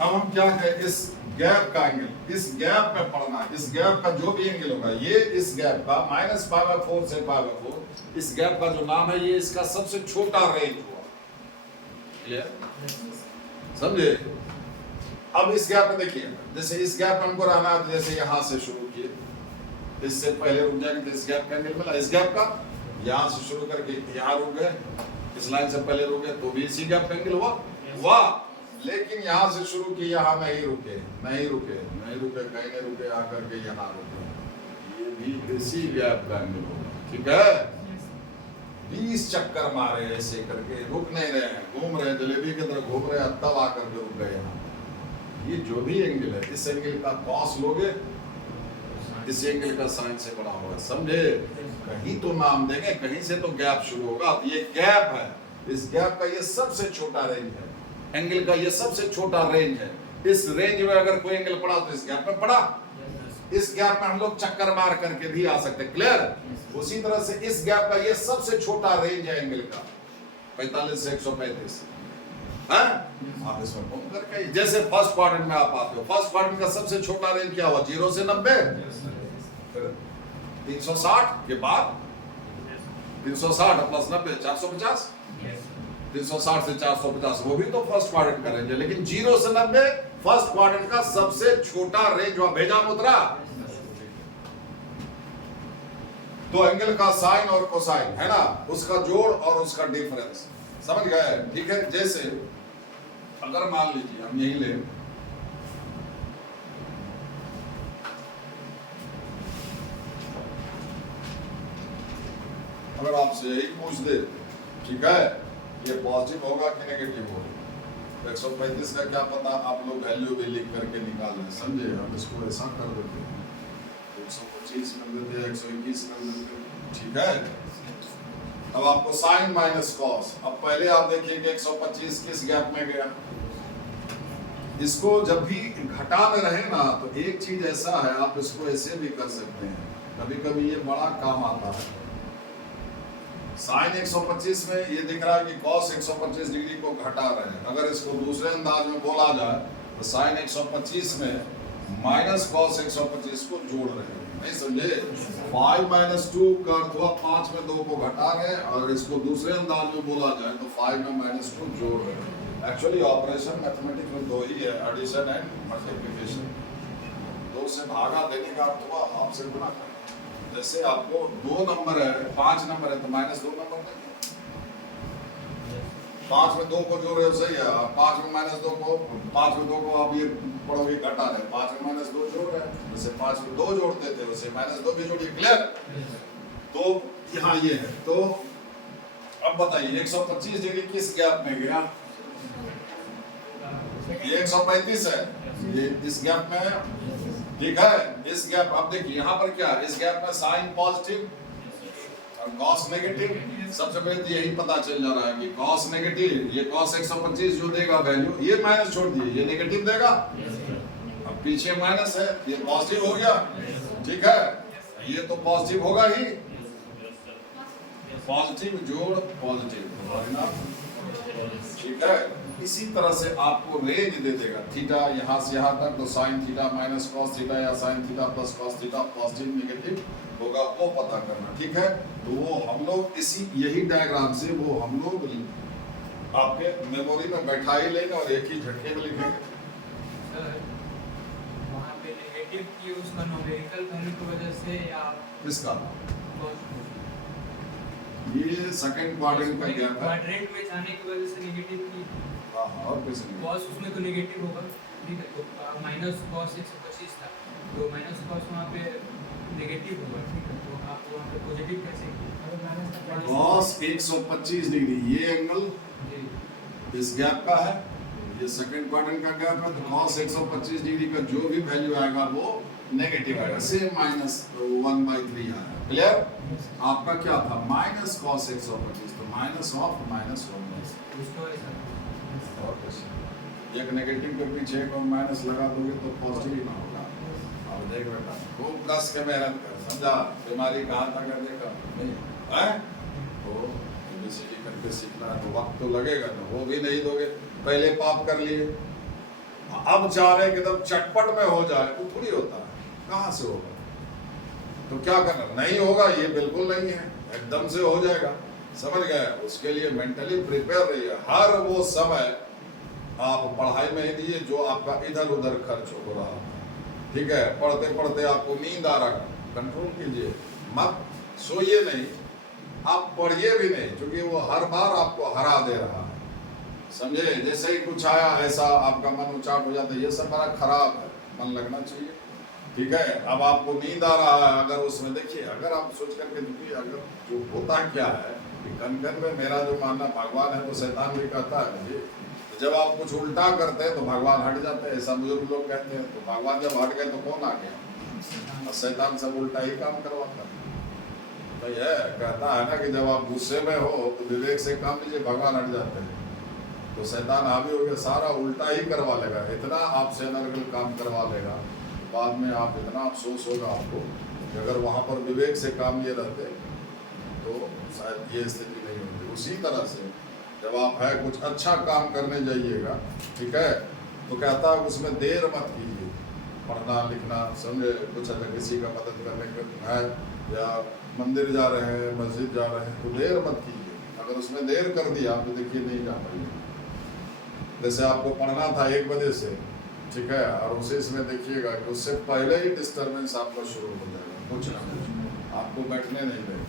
अब हम क्या करें, इस गैप का एंगल, इस गैप में पढ़ना है, इस गैप का जो भी एंगल होगा, ये इस गैप का -π/4 से π/4, इस गैप का जो नाम है, ये इसका सबसे छोटा रेंज हुआ, क्लियर, समझे। अब इस गैप में देखिए, जैसे इस गैप में हमको रहना है, जैसे यहां से शुरू किए, इससे पहले रुक जाएंगे तो इस गैप का एंगल मिला, इस गैप का यहां से शुरू करके यहां रुक गए, इस लाइन से पहले रुक गए, तो भी इसी गैप का एंगल हुआ, लेकिन यहां से शुरू किए, यहां नहीं रुके, कहीं नहीं रुके, आकर के यहां रुके, ये भी इसी गैप का एंगल होगा, ठीक है। 20 चक्कर मारे ऐसे करके, रुक नहीं रहे हैं, घूम रहे हैं, जलेबी की तरह घूम रहे हैं, तब आकर के रुक गए यहाँ। ये जो भी एंगल है, इस एंगल का कॉस लोगे, इस एंगल का साइन से बड़ा होगा, समझे। कहीं तो नाम देंगे, कहीं से तो गैप शुरू होगा, ये गैप है, इस गैप का ये सबसे छोटा रेंज है, एंगल का ये सबसे छोटा रेंज है। इस रेंज में अगर कोई एंगल पड़ा तो इस गैप में पड़ा, इस गैप में हम लोग चक्कर मार करके भी आ सकते हैं, क्लियर। उसी तरह से इस गैप का ये सबसे छोटा रेंज है एंगल का, 45 से 135, हैं? आप इसमें घूम करके, जैसे फर्स्ट क्वाड्रेंट में आप आते हो, फर्स्ट क्वाड्रेंट का सबसे छोटा रेंज क्या हुआ, 0 से 90, फिर 360 के बाद 360 प्लस 90 450, 360 से 450, वो भी तो फर्स्ट क्वाड्रेंट का रेंज है, लेकिन 0 से 90 फर्स्ट क्वाड्रेंट का सबसे छोटा रेंज हुआ, भेजा मुद्रा। तो एंगल का साइन और कोसाइन है ना, उसका जोड़ और उसका डिफरेंस, समझ गए, ठीक है। जैसे अगर मान लीजिए हम यही ले, अगर आपसे यही पूछ दे, ठीक है, ये पॉजिटिव होगा कि नेगेटिव होगा, 135 का क्या पता, आप लोग वैल्यू भी लिख करके निकाल रहे हैं, समझे। हम इसको ऐसा कर देते हैं, 125 कर देते हैं, 121 कर देते हैं, ठीक है। अब आपको साइन माइनस कॉस, अब पहले आप देखिए कि 125 किस गैप में गया। इसको जब भी घटा में रहे ना, तो एक चीज ऐसा है, आप इसको ऐसे भी कर सकते हैं, कभी कभी ये बड़ा काम आता है। साइन 125 में ये दिख रहा है कि कॉस 125 डिग्री को घटा रहे हैं। अगर इसको दूसरे अंदाज में बोला जाए तो साइन 125 में माइनस कॉस 125 को जोड़ रहे हैं, नहीं समझे। 5 माइनस 2 का अर्थ हुआ 5 में 2 को घटा रहे हैं, और इसको दूसरे अंदाज में बोला जाए तो 5 में माइनस 2 जोड़ रहे हैं। एक्चुअली ऑपरेशन मैथमेटिक्स में दो ही है, एडिशन एंड मल्टीप्लिकेशन। 2 से भागा देने का अर्थ हुआ हाफ से गुणा करना। जैसे आपको 2 नंबर है, 5 नंबर है, तो माइनस 2 नंबर देंगे। 5 में 2 को जोड़ रहे हो, सही है। 5 में माइनस 2 को, 5 में 2 को आप ये पढ़ोगे घटा रहे, 5 में माइनस 2 जोड़ रहे हैं, जैसे 5 में 2 जोड़ते थे वैसे माइनस 2 भी जोड़िए, क्लियर। तो यहाँ ये है, तो अब बताइए 125 डिग्री किस गैप में गया। ये 135 है, ये इस गैप में है, ठीक है। इस गैप, अब देखिए यहाँ पर क्या, इस गैप में साइन पॉजिटिव और कॉस नेगेटिव। सबसे पहले तो यही पता चल जा रहा है कि कॉस नेगेटिव, ये कॉस 125 जो देगा वैल्यू, ये माइनस छोड़ दिए, ये नेगेटिव देगा। अब पीछे माइनस है, ये पॉजिटिव हो गया, ठीक है। ये तो पॉजिटिव होगा ही, पॉजिटिव जोड़ पॉजिटिव, ठीक है। इसी तरह से आपको रेंज दे देगा, थीटा यहाँ से यहाँ तक, तो sine theta minus cos theta या sine theta plus cos theta, positive negative होगा, वो पता करना, ठीक है। तो वो हम लोग इसी यही डायग्राम से वो हम लोग आपके मेमोरी में बैठा ही लेंगे और एक ही झटके में लिखेंगे। वहाँ पे नेगेटिव की उसका न्यूमेरिकल होने की वजह से, या किसका, ये सेकंड क्वाड्रेंट का गैप है, क्वाड्रेंट में जाने की वजह से नेगेटिव की। हां, और कुछ नहीं, कॉस उसमें तो नेगेटिव होगा, ठीक है। तो माइनस कॉस 125 था, तो माइनस कॉस वहाँ पे नेगेटिव होगा, ठीक है। तो आप वहाँ पे पॉजिटिव कैसे, कॉस 125 डिग्री, ये एंगल इस गैप का है, ये सेकंड क्वाड्रेंट का गैप है, तो कॉस 125 डिग्री का जो भी वैल्यू आएगा वो नेगेटिव आएगा, से माइनस 1/3 आएगा, क्लियर। आपका क्या था, माइनस कॉस 125, तो माइनस ऑफ माइनस 1/3, और कैसे। एक नेगेटिव के पीछे एक और माइनस लगा दोगे तो पॉजिटिव ही ना होगा। अब देख बेटा, खूब कस के मेहनत कर, समझा, बीमारी कहाँ तक है देखा नहीं है। तो एबीसीडी करके सीखना है तो वक्त तो लगेगा, तो वो भी नहीं दोगे, पहले पाप कर लिए, अब चाह रहे कि एकदम चटपट में हो जाए, तो थोड़ी होता है, कहाँ से होगा। तो क्या करना, नहीं होगा, ये बिल्कुल नहीं है, एकदम से हो जाएगा, समझ गए। उसके लिए मेंटली प्रिपेयर रहिए, हर वो समय आप पढ़ाई में ही दिए जो आपका इधर उधर खर्च हो रहा है, ठीक है। पढ़ते पढ़ते आपको नींद आ रहा, कंट्रोल कीजिए, मत सोइए नहीं, आप पढ़िए भी नहीं, क्योंकि वो हर बार आपको हरा दे रहा है, समझे। जैसे ही कुछ आया ऐसा आपका मन उचाट हो जाता है, ये सब बड़ा खराब है, मन लगना चाहिए, ठीक है। अब आपको नींद आ रहा है, अगर उसमें देखिए, अगर आप सोच करके देखिए, अगर जो होता क्या है कि कन में मेरा जो मानना भगवान है, तो शैतान भी कहता है मुझे, तो जब आप कुछ उल्टा करते हैं तो भगवान हट जाते हैं, ऐसा बुजुर्ग लोग कहते हैं। तो भगवान जब हट गए तो कौन आ गया, और शैतान सब उल्टा ही काम करवाता है। तो यह कहता है ना कि जब आप गुस्से में हो तो विवेक से काम लीजिए, भगवान हट जाते हैं, तो शैतान हावी हो गया, सारा उल्टा ही करवा लेगा, इतना आपसे अनर्गल काम करवा लेगा, बाद में आप इतना अफसोस होगा आपको कि अगर वहाँ पर विवेक से काम लिए रहते तो शायद ये स्थिति नहीं होती। उसी तरह से जब आप है कुछ अच्छा काम करने जाइएगा, ठीक है, तो कहता है उसमें देर मत कीजिए, पढ़ना लिखना, समझे, कुछ अगर किसी का मदद करने का है, या मंदिर जा रहे हैं, मस्जिद जा रहे हैं, तो देर मत कीजिए। अगर उसमें देर कर दिया तो देखिए नहीं जा पाइए। जैसे आपको पढ़ना था 1 बजे से, ठीक है, और उसे इसमें देखिएगा कि उससे पहले ही डिस्टर्बेंस आपका शुरू हो जाएगा, कुछ ना कुछ आपको बैठने नहीं देगा,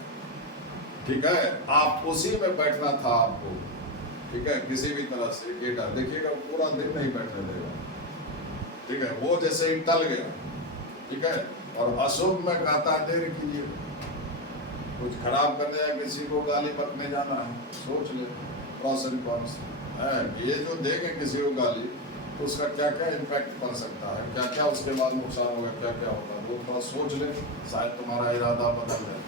ठीक है। आप उसी में बैठना था आपको, ठीक है, किसी भी तरह से गेटा देखिएगा, पूरा दिन नहीं बैठने देगा, ठीक है। वो जैसे ही टल गया, ठीक है, और अशुभ में कहता है देर कीजिए, कुछ खराब करने या किसी को गाली बकने जाना है, सोच ले प्रॉस एंड कॉन्स है। ये जो देंगे किसी को गाली तो उसका क्या क्या इम्पैक्ट पड़ सकता है, क्या क्या उसके बाद नुकसान होगा, क्या क्या होगा, वो थोड़ा सोच ले, शायद तुम्हारा इरादा बदल जाए।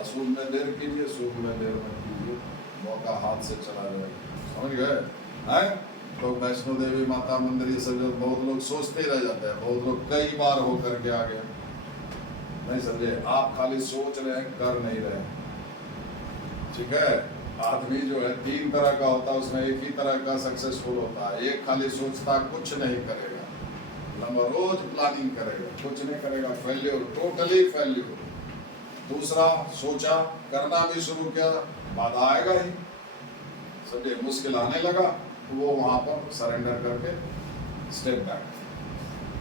असूल में देर कीजिए, सूद में देर मत कीजिए, मौका हाथ से चला जाएगा। समझ गए हैं? तो वैष्णो देवी माता मंदिर ये सब बहुत लोग सोचते ही रह जाते हैं, बहुत लोग कई बार होकर के आ गए, नहीं समझे। आप खाली सोच रहे हैं, कर नहीं रहे, ठीक है। आदमी जो है 3 तरह का होता है, उसमें एक ही तरह का सक्सेसफुल होता है। एक खाली सोचता कुछ नहीं करेगा, लंबा रोज प्लानिंग करेगा, कुछ नहीं करेगा, फेल्यूर, टोटली फेल्यूर। दूसरा सोचा, करना भी शुरू किया, बाधा आएगा ही, समझे, मुश्किल आने लगा तो वो वहां पर सरेंडर करके स्टेप बैक।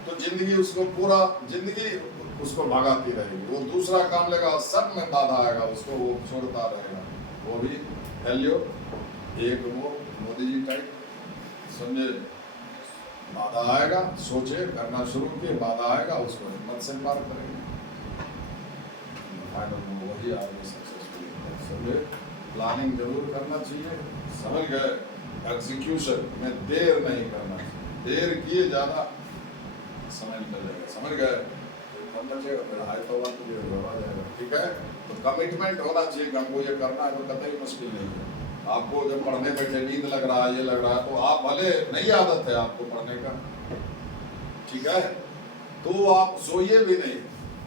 तो जिंदगी उसको पूरा जिंदगी उसको भगाती रहेगी, वो दूसरा काम लेगा, सब में बाधा आएगा, उसको वो छोड़ता रहेगा, वो भी फेल्यूर। एक वो मोदी जी टाइप, समझे, बाधा आएगा, सोचे, करना शुरू किए, बाधा आएगा, उसको हिम्मत से पार करेंगे, वही आगे सक्सेसफुल। समझे, प्लानिंग जरूर करना चाहिए, समझ गए। एग्जीक्यूशन में देर नहीं करना चाहिए, देर किए ज़्यादा समय निकल जाएगा, समझ गए। करना चाहिए, फिर हाई तो बात तो आ जाएगा, ठीक है। तो कमिटमेंट होना चाहिए कि हमको ये करना है, तो कतई मुश्किल नहीं है। आपको जब पढ़ने बैठे नींद लग रहा है, ये लग रहा है, तो आप भले नहीं आदत है आपको पढ़ने का, ठीक है, तो आप सोइए भी नहीं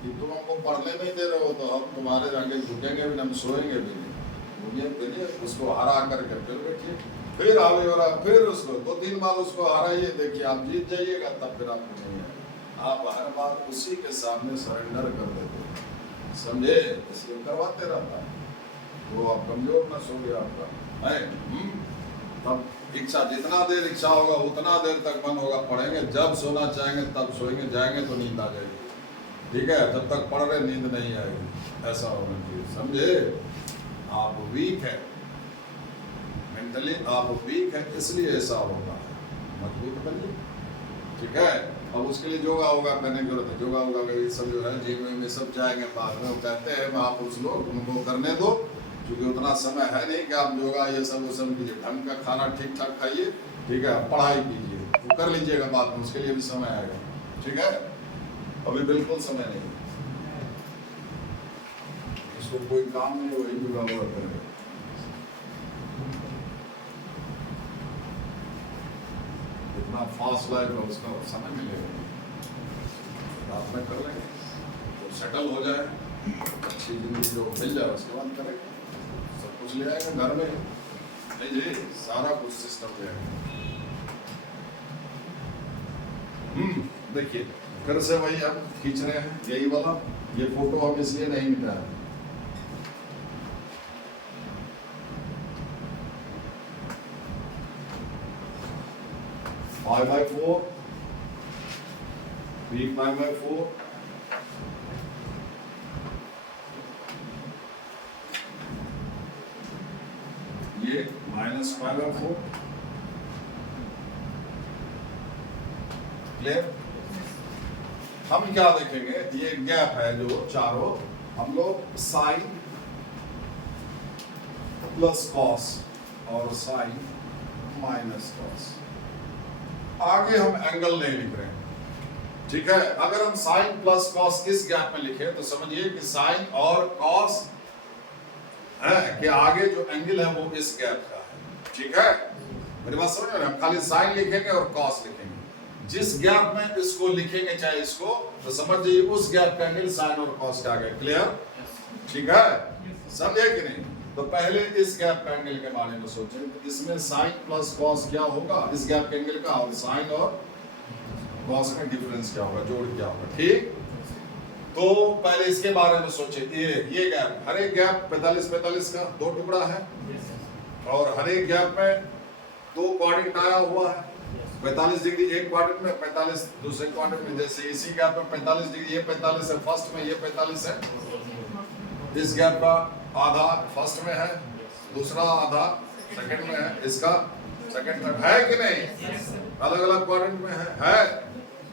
कि तुम हमको पढ़ने नहीं दे रहे हो तो हम तुम्हारे आगे झुकेंगे भी नहीं, हम सोएंगे भी नहीं। घूमिए, उसको हरा करके फिर बैठिए, फिर आवे और फिर उसको 2 दिन बाद उसको हराइए, देखिए आप जीत जाइएगा, तब फिर आप पूछेंगे। आप हर बार उसी के सामने सरेंडर कर देते हैं, समझे, इसलिए करवाते रहता है, वो आप कमजोर न सोइए आपका है। तब इच्छा, जितना देर इच्छा होगा उतना देर तक मन होगा, पढ़ेंगे, जब सोना चाहेंगे तब सोएंगे, जाएंगे तो नींद आ जाएगी, ठीक है। जब तक पढ़ रहे नींद नहीं आएगी, ऐसा होना चाहिए, समझे। आप वीक है मेंटली, आप वीक है, इसलिए ऐसा होता है, मजबूत बनिए, ठीक है। अब उसके लिए योगा होगा करने की जरूरत है, योगा होगा ये सब जो है जिम में सब जाएंगे बाद में, वो कहते हैं महापुरुष लोग उनको करने दो, क्योंकि उतना समय है नहीं कि आप योगा ये सब वो सब कीजिए, ढंग का खाना ठीक ठाक खाइए, ठीक है, पढ़ाई कीजिए, वो कर लीजिएगा बाद में, उसके लिए भी समय आएगा, ठीक है। अभी बिल्कुल समय नहीं, इसको कोई काम नहीं, वही जुड़ा हुआ करेगा। इतना फास्ट लाइफ है, उसका समय मिलेगा, रात में कर लेंगे, तो सेटल हो जाए, अच्छी जिंदगी जो मिल जाए उसके बाद करेंगे, सब कुछ ले आएगा घर में, नहीं जी, सारा कुछ सिस्टम ले आएगा। देखिए फिर से वही हम खींच रहे हैं, यही वाला, ये फोटो हम इसलिए नहीं मिटा है, पाई बाय 4, 3 पाई बाय 4, ये माइनस पाई बाय 4, क्लियर। हम क्या देखेंगे, ये गैप है जो चारों, हम लोग साइन प्लस कॉस और साइन माइनस कॉस, आगे हम एंगल नहीं लिख रहे हैं, ठीक है। अगर हम साइन प्लस कॉस इस गैप में लिखे तो समझिए कि साइन और कॉस है कि आगे जो एंगल है वो इस गैप का है, ठीक है। मेरी बात समझ रहे हैं, हम खाली साइन लिखेंगे और कॉस लिखेंगे, जिस गैप में इसको लिखेंगे चाहे इसको, तो समझ जाइए उस गैप का एंगल साइन और कॉस का आगे, क्लियर, ठीक है, समझे कि नहीं। तो पहले इस गैप का एंगल के बारे में सोचें, तो इसमें साइन प्लस कॉस क्या होगा, इस गैप के एंगल का, और साइन और कॉस में डिफरेंस क्या होगा, जोड़ क्या होगा, ठीक। तो पहले इसके बारे में सोचे, ये गैप, हर एक गैप 45-45 का 2 टुकड़ा है, और हर एक गैप में 2 क्वाड्रेंट आया हुआ है, 45 डिग्री एक क्वाड्रेंट में, 45 दूसरे क्वाड्रेंट में, जैसे इसी गैप में 45 डिग्री, ये 45 है फर्स्ट में, ये 45 है, इस गैप का आधा फर्स्ट में है, दूसरा आधा सेकंड में है, इसका सेकंड में है कि नहीं, अलग अलग क्वाड्रेंट में है,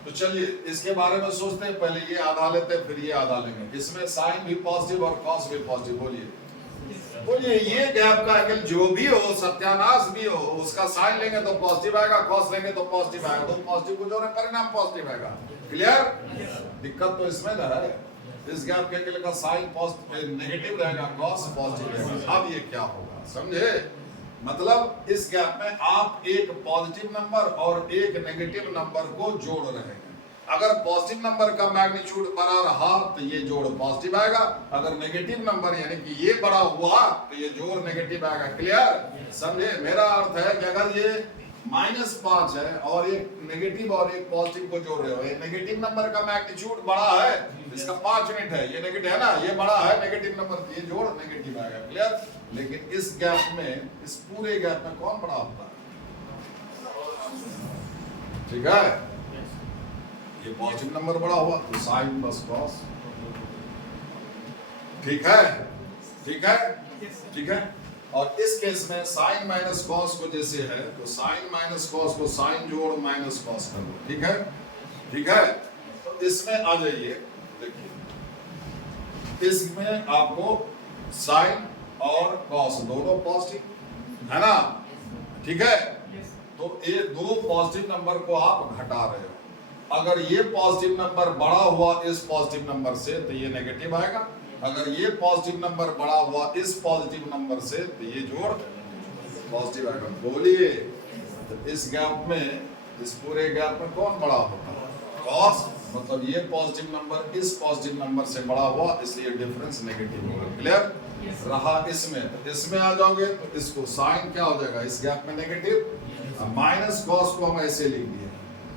तो चलिए इसके बारे में सोचते हैं, पहले ये आधा लेते हैं फिर ये आधा लेंगे। इसमें साइन भी पॉजिटिव और कॉस भी पॉजिटिव। बोलिए ये गैप का एंगल जो भी हो, सत्यानाश भी हो, उसका साइन लेंगे तो पॉजिटिव आएगा, कॉस लेंगे तो पॉजिटिव आएगा, तो पॉजिटिव को जोड़े परिणाम पॉजिटिव आएगा। क्लियर? दिक्कत तो इसमें ना है, इस गैप के एंगल का साइन नेगेटिव रहेगा, कॉस पॉजिटिव रहेगा। अब ये क्या होगा समझे? मतलब इस गैप में आप एक पॉजिटिव नंबर और एक नेगेटिव नंबर को जोड़ रहे हैं। अगर पॉजिटिव नंबर का मैग्नीट्यूड बड़ा रहा तो ये जोड़ पॉजिटिव आएगा, अगर नेगेटिव नंबर यानी कि ये बड़ा हुआ तो ये जोड़ नेगेटिव आएगा। क्लियर? समझे? मेरा अर्थ है कि अगर ये -5 है और एक नेगेटिव और एक पॉजिटिव को जोड़ रहे हो, ये नेगेटिव नंबर का मैग्नीट्यूड बड़ा है, इसका 5 यूनिट है, ये नेगेटिव है ना, ये बड़ा है नेगेटिव नंबर, ये जोड़ नेगेटिव आएगा। क्लियर? लेकिन इस गैप में, इस पूरे गैप में कौन बड़ा होता है? ठीक है, ये पॉजिटिव नंबर बड़ा हुआ तो साइन प्लस कॉस। ठीक है, ठीक है, ठीक है। और इस केस में साइन माइनस कॉस को जैसे है तो साइन माइनस कॉस को साइन जोड़ माइनस कॉस कर दो। ठीक है, ठीक है। तो इसमें आ जाइए, देखिए इसमें आपको साइन और कॉस दोनों पॉजिटिव है ना, ठीक है। तो ये दो पॉजिटिव नंबर को आप घटा रहे हो। अगर ये पॉजिटिव नंबर बड़ा हुआ इस पॉजिटिव नंबर से तो ये नेगेटिव आएगा, अगर ये पॉजिटिव नंबर बड़ा हुआ इस पॉजिटिव नंबर से तो ये जोड़ पॉजिटिव आएगा। बोलिए तो इस गैप में, इस पूरे गैप में कौन बड़ा होगा? कॉस। मतलब ये पॉजिटिव नंबर इस पॉजिटिव नंबर से बड़ा हुआ, इसलिए डिफरेंस नेगेटिव होगा। क्लियर? रहा इसमें, तो इसमें आ जाओगे तो इसको साइन क्या हो जाएगा इस गैप में नेगेटिव, माइनस कॉस को हम ऐसे लिख दिए,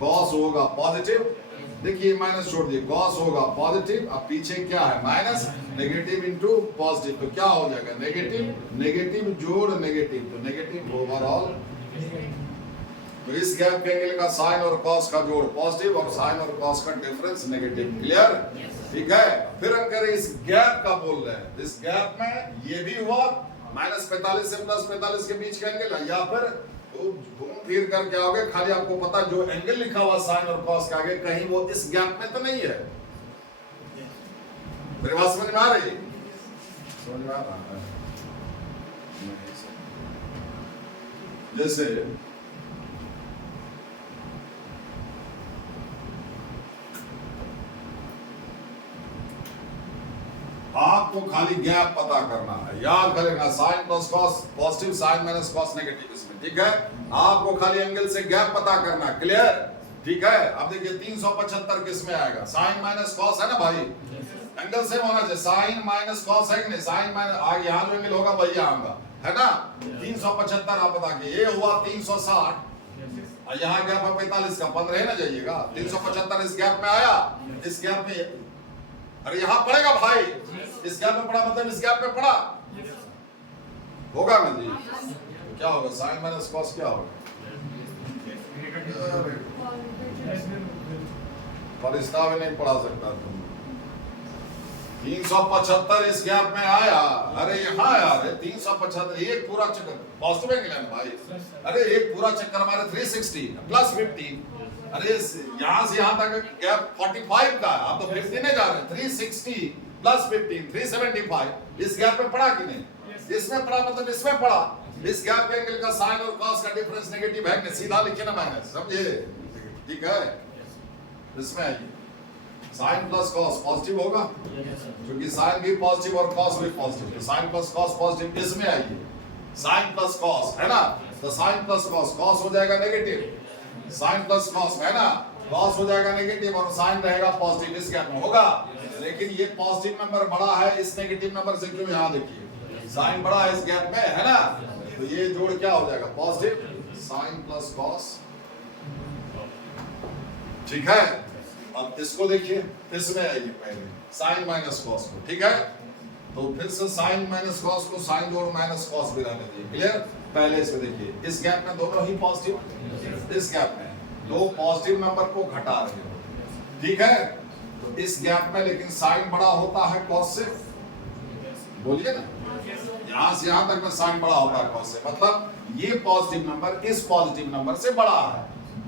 कॉस होगा पॉजिटिव, देखिए माइनस छोड़ दिए, कॉस होगा पॉजिटिव, अब पीछे क्या है माइनस, नेगेटिव इनटू पॉजिटिव, तो क्या हो जाएगा नेगेटिव, नेगेटिव जोड़ नेगेटिव, तो नेगेटिव ओवरऑल। तो इस गैप के एंगल का साइन और कॉस का जोड़ पॉजिटिव और साइन और कॉस का डिफरेंस नेगेटिव। क्लियर? ठीक है। फिर हम कह रहे हैं इस गैप का बोल रहे हैं, इस गैप में ये भी हुआ -45 से +45 के बीच का एंगल है, या फिर तो घूम फिर कर क्या होगे, खाली आपको पता जो एंगल लिखा हुआ साइन और कॉस के आगे कहीं वो इस गैप में तो नहीं है। मेरी बात समझ में आ रही है? समझ में आ रहा है? जैसे आपको खाली गैप पता करना है, याद करेगा sine plus cos positive, sine minus cos negative इसमें। ठीक है, आपको खाली एंगल से गैप पता करना है। क्लियर? ठीक है। अब देखिए 375 किस में आएगा, साइन माइनस कॉस है ना भाई, एंगल सेम होना चाहिए, साइन माइनस कॉस है कि नहीं, साइन माइनस आगे यहाँ जो एंगल होगा वही आऊंगा, है ना। 375 आप बता के, ये हुआ 360 और यहाँ गैप है 45 का, 15 है ना जाइएगा, 375 इस गैप में आया, इस गैप में, अरे यहाँ पड़ेगा भाई, इस गैप में पड़ा मतलब इस गैप में पड़ा होगा ना जी। तो क्या होगा साइन माइनस कॉस क्या होगा, फरिश्ता भी नहीं पढ़ा सकता तुम। 375 इस गैप में आया, अरे यहाँ यार 375 एक पूरा चक्कर पॉजिटिव एंगल है भाई, अरे एक पूरा चक्कर हमारे 360 +50, अरे यहाँ से यहाँ तक गैप 45 का, आप तो 50 नहीं जा रहे, 360 +15 375 इस गैप में पड़ा कि नहीं, इसमें पड़ा मतलब इसमें पड़ा, इस गैप के एंगल का साइन और कॉस का डिफरेंस नेगेटिव है कि सीधा लिखे ना मैंने, समझे? ठीक है। इसमें आइए साइन प्लस कॉस पॉजिटिव होगा, क्योंकि साइन भी पॉजिटिव और कॉस भी पॉजिटिव, तो साइन प्लस कॉस पॉजिटिव। इसमें आइए साइन प्लस कॉस है ना, तो साइन प्लस कॉस, कॉस हो जाएगा नेगेटिव, साइन प्लस कॉस है ना, कॉस हो जाएगा नेगेटिव और साइन रहेगा पॉजिटिव, इस गैप में होगा। लेकिन ये पॉजिटिव नंबर बड़ा है इस नेगेटिव नंबर से, क्यों यहाँ देखिए साइन बड़ा है इस गैप में, है ना, तो ये जोड़ क्या हो जाएगा पॉजिटिव, साइन प्लस कॉस। ठीक है। अब इसको देखिए, इसमें आइए पहले साइन माइनस कॉस को, ठीक है, तो फिर से साइन माइनस कॉस को साइन जोड़ माइनस कॉस भी रहने दीजिए। क्लियर? पहले इसमें देखिए, इस गैप में दोनों ही पॉजिटिव, इस गैप में दो पॉजिटिव नंबर को घटा रहे हो, ठीक है, तो इस गैप में लेकिन साइन बड़ा होता है कॉस से, बोलिए ना, यहां से यहां तक में साइन बड़ा होता है कॉस से, मतलब ये पॉजिटिव नंबर इस पॉजिटिव नंबर से बड़ा है,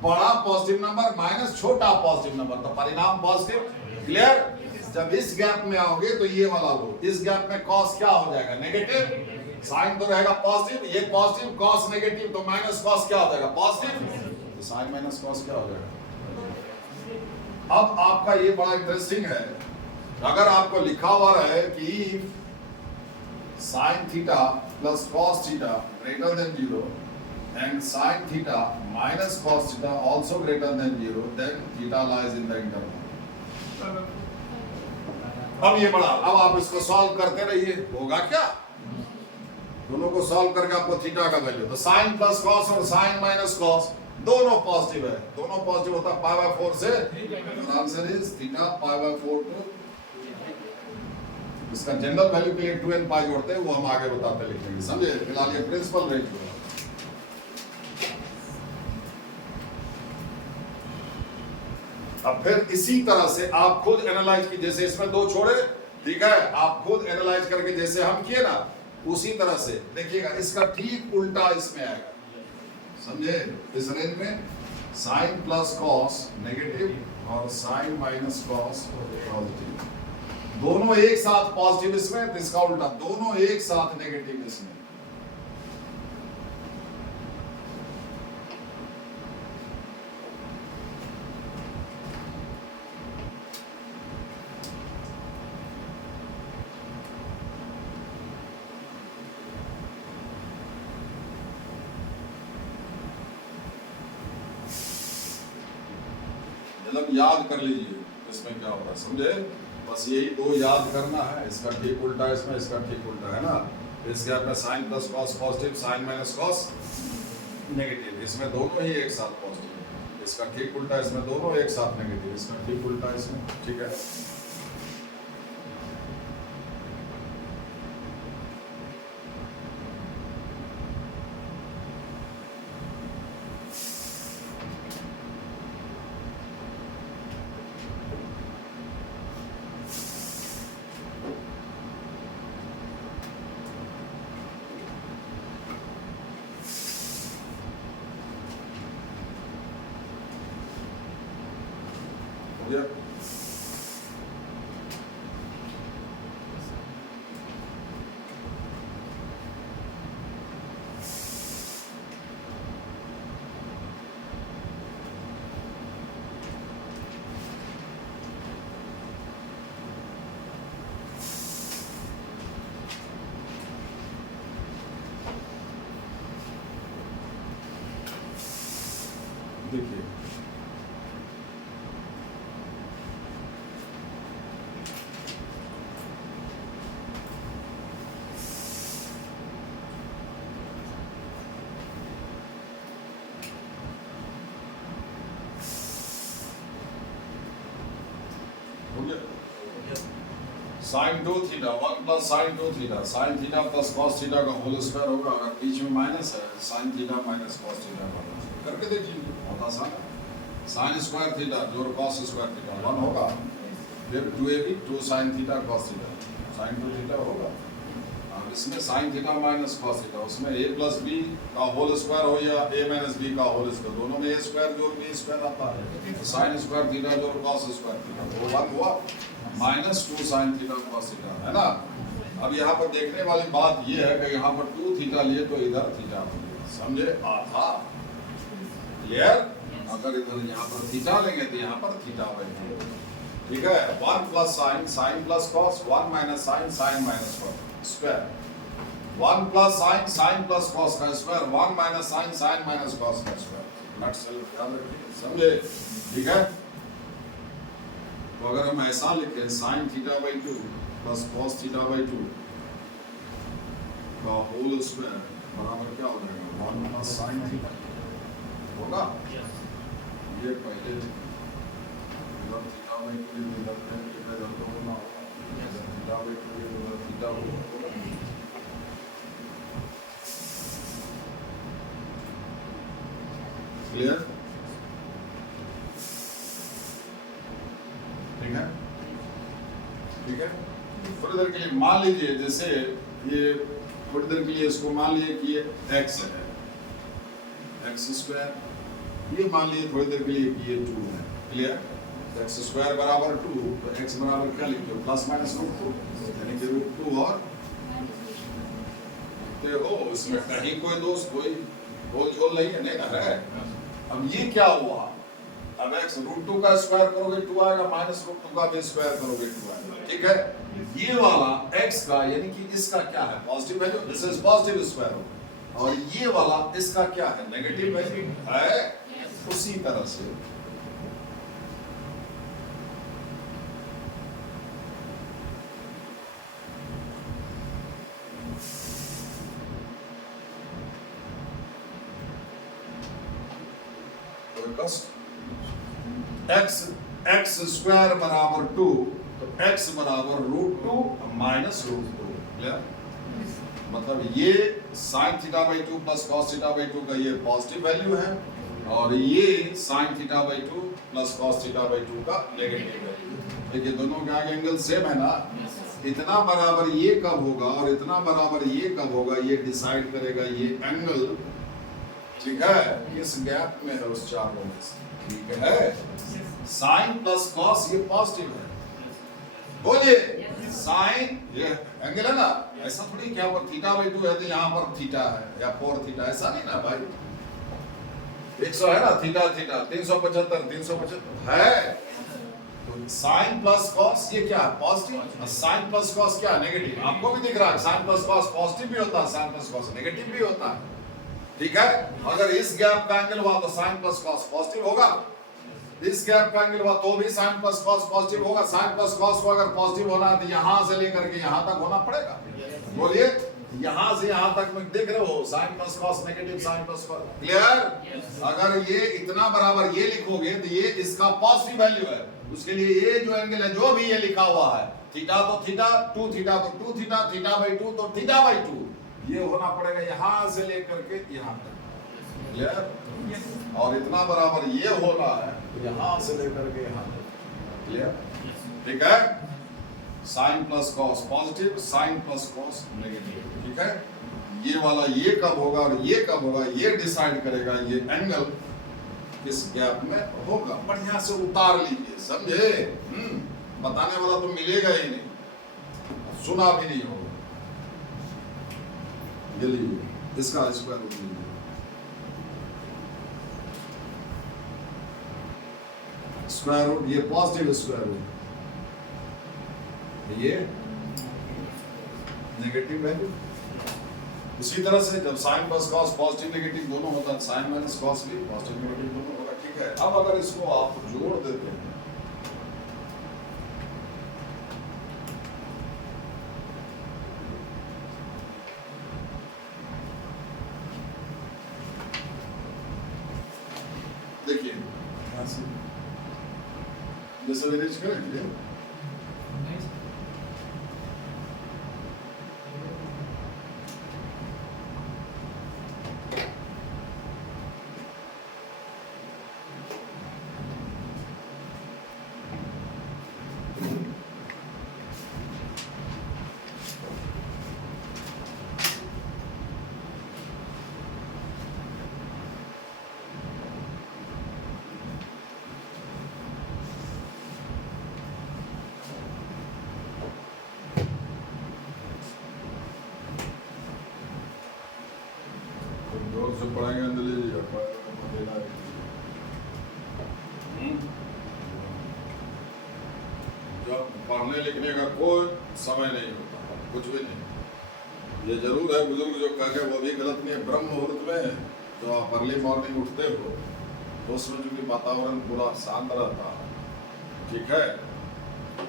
बड़ा पॉजिटिव नंबर माइनस छोटा पॉजिटिव नंबर, तो परिणाम पॉजिटिव। क्लियर? जब इस गैप में आओगे तो ये वाला लो, इस गैप में कॉस क्या हो जाएगा? नेगेटिव। साइन तो रहेगा पॉजिटिव, ये पॉजिटिव, कॉस नेगेटिव, तो माइनस कॉस क्या हो जाएगा? पॉजिटिव। तो साइन माइनस कॉस क्या हो जाएगा? अब आपका ये बड़ा इंटरेस्टिंग है, अगर आपको लिखा हुआ रहे कि sign theta plus cos theta greater than 0 and sin theta minus cos theta also greater than 0, then theta lies in the interval. अब ये बड़ा, अब आप इसको सॉल्व करते रहिए, होगा क्या? दोनों को सॉल्व करके आपको थीटा का वैल्यू, तो साइन प्लस कॉस और साइन माइनस कॉस दोनों पॉजिटिव है, दोनों पॉजिटिव होता है पाई बाय 4 से, answer is theta pi by 4 two, इसका जनरल वैल्यू के लिए 2n पाई जोड़ते हैं, वो हम आगे बताते लिखेंगे, समझे? फिलहाल ये प्रिंसिपल रेंज हुआ। अब फिर इसी तरह से आप खुद एनालाइज की, जैसे इसमें 2 छोड़े, ठीक है, आप खुद एनालाइज करके जैसे हम किए ना, उसी तरह से देखिएगा, इसका ठीक उल्टा इसमें आएगा, समझे? इस रेंज में साइन प्लस कॉस नेगेटिव और साइन माइनस कॉस पॉजिटिव, दोनों एक साथ पॉजिटिव इसमें, तो इसका उल्टा दोनों एक साथ नेगेटिव इसमें। मतलब याद कर लीजिए इसमें क्या होगा, समझे? बस यही 2 याद करना है, इसका ठीक उल्टा इसमें, इसका ठीक उल्टा है ना। इस गैप में sine plus cos positive, sine minus cos negative, इसमें दोनों ही एक साथ पॉजिटिव, इसका ठीक उल्टा इसमें दोनों एक साथ नेगेटिव, इसका ठीक उल्टा इसमें, ठीक है? हो गया? देखिए sine 2 theta 1 plus sine 2 theta, sine theta plus cos theta का होल स्क्वायर होगा, अगर बीच में माइनस है sine theta minus cos theta का करके देखिए, बहुत आसान है। साइन स्क्वायर थीटा जोड़ कॉस स्क्वायर थीटा 1 होगा, फिर 2ab 2 sine theta cos theta, sine 2 theta होगा। अब इसमें sine theta minus cos theta, उसमें a प्लस b का होल स्क्वायर हो या a माइनस b का होल स्क्वायर, दोनों में a स्क्वायर जोड़ b स्क्वायर आता है, तो साइन स्क्वायर थीटा जोड़ कॉस स्क्वायर थीटा, तो 1 हुआ minus 2 sine theta cos theta, है ना? अब यहाँ पर देखने वाली बात ये है कि यहाँ पर 2 थीटा लिए तो इधर थीटा हो गया, समझे? आधा क्लियर? अगर इधर यहाँ पर थीटा लेंगे तो यहाँ पर थीटा बनेगा, ठीक है? 1 plus sine, sine plus cos, 1 minus sine, sine minus cos square, 1 plus sine, sine plus cos का square, 1 minus sine, sine minus cos का स्क्वायर, नट सेल्फ याद रखिए, समझे? ठीक है? तो अगर हम ऐसा लिखें sine theta by 2 plus cos theta by 2 का होल स्क्वायर बराबर क्या हो जाएगा? 1 प्लस साइन थीटा होगा, ये पहले इधर थीटा बाई 2 इधर तो होना होगा, थीटा बाई 2 इधर थीटा होगा, क्लियर? ठीक है? ठीक है? थोड़ी देर के लिए मान लीजिए, जैसे ये थोड़ी देर के लिए इसको मान लीजिए कि ये x है, x स्क्वायर ये मान लिए थोड़ी देर के लिए कि ये 2 है, क्लियर। एक्स स्क्वायर बराबर 2, तो एक्स बराबर क्या लिखते हो, प्लस माइनस रूट 2, यानी कि रूट 2 और देखो इसमें कहीं कोई दोष कोई बोल झोल नहीं है, नहीं ना है। अब ये क्या हुआ, अब एक्स रूट 2 का स्क्वायर करोगे 2 आएगा, माइनस रूट 2 का भी स्क्वायर करोगे 2 आएगा, ठीक है। ये वाला x का यानी कि इसका क्या है, positive value, this is positive square root, और ये वाला इसका क्या है, नेगेटिव वैल्यू है। उसी तरह से एक्स स्क्वायर बराबर 2, तो x बराबर रूट 2 माइनस रूट 2, क्लियर। मतलब ये sine theta by 2 plus cos theta by 2 का ये पॉजिटिव वैल्यू है, और ये sine theta by 2 plus cos theta by 2 का नेगेटिव वैल्यू। देखिए दोनों के आगे एंगल सेम है ना, इतना बराबर ये कब होगा और इतना बराबर ये कब होगा, ये डिसाइड करेगा ये एंगल, ठीक है। इस गैप में है उस चारों में से, ठीक है। साइन प्लस कॉस ये पॉजिटिव है, बोलिए साइन ये एंगल है ना, ऐसा थोड़ी क्या पर थीटा बाई 2 है तो यहाँ पर थीटा है या 4 थीटा, ऐसा नहीं ना भाई। 100 है ना, थीटा थीटा 375 है, तो साइन प्लस कॉस ये क्या है, पॉजिटिव। साइन प्लस कॉस क्या है, नेगेटिव। आपको भी दिख रहा है साइन प्लस कॉस पॉजिटिव भी होता है, साइन प्लस कॉस नेगेटिव भी होता है, ठीक है। अगर इस गैप का एंगल हुआ तो साइन प्लस कॉस पॉजिटिव होगा, इस गैप का एंगल हुआ तो भी साइन प्लस कॉस पॉजिटिव होगा। साइन प्लस कॉस को अगर पॉजिटिव होना है तो यहां से लेकर के यहां तक होना पड़ेगा, बोलिए यहां से यहां तक में देख रहे हो, sine plus cos negative sine plus cos, clear. अगर ये इतना बराबर ये लिखोगे तो ये इसका पॉजिटिव वैल्यू है, उसके लिए ये जो एंगल है जो भी ये लिखा हुआ है, थीटा तो थीटा, 2 थीटा तो 2 थीटा, थीटा बाई 2 तो थीटा बाई 2, ये होना पड़ेगा यहां से लेकर के यहां तक, क्लियर। और इतना बराबर ये होना है यहां से लेकर के यहां तक, क्लियर, ठीक है। Sine plus cos positive, sine plus cos negative, ठीक है। ये वाला ये कब होगा और ये कब होगा, ये डिसाइड करेगा ये एंगल किस गैप में होगा। बढ़िया से उतार लीजिए, समझे। बताने वाला तो मिलेगा ही नहीं, सुना भी नहीं होगा। ये लीजिए इसका स्क्वायर रूट लीजिए, स्क्वायर रूट ये पॉजिटिव स्क्वायर रूट, ये नेगेटिव वैल्यू। उसी तरह से जब sine plus cos positive negative दोनों होता है, साइन माइनस कॉस भी पॉजिटिव नेगेटिव दोनों होगा, ठीक है। अब अगर इसको आप जोड़ देते हैं, देखिए यहां से जैसे अरेंज करेंगे, जोर से पढ़ाएंगे अंजलि जी, देना है। जब पढ़ने लिखने का कोई समय नहीं होता, कुछ भी नहीं। ये जरूर है बुजुर्ग जो कह गए वो भी गलत नहीं है। ब्रह्म मुहूर्त में जो आप अर्ली मॉर्निंग उठते हो तो उसमें चूंकि वातावरण पूरा शांत रहता है, ठीक है,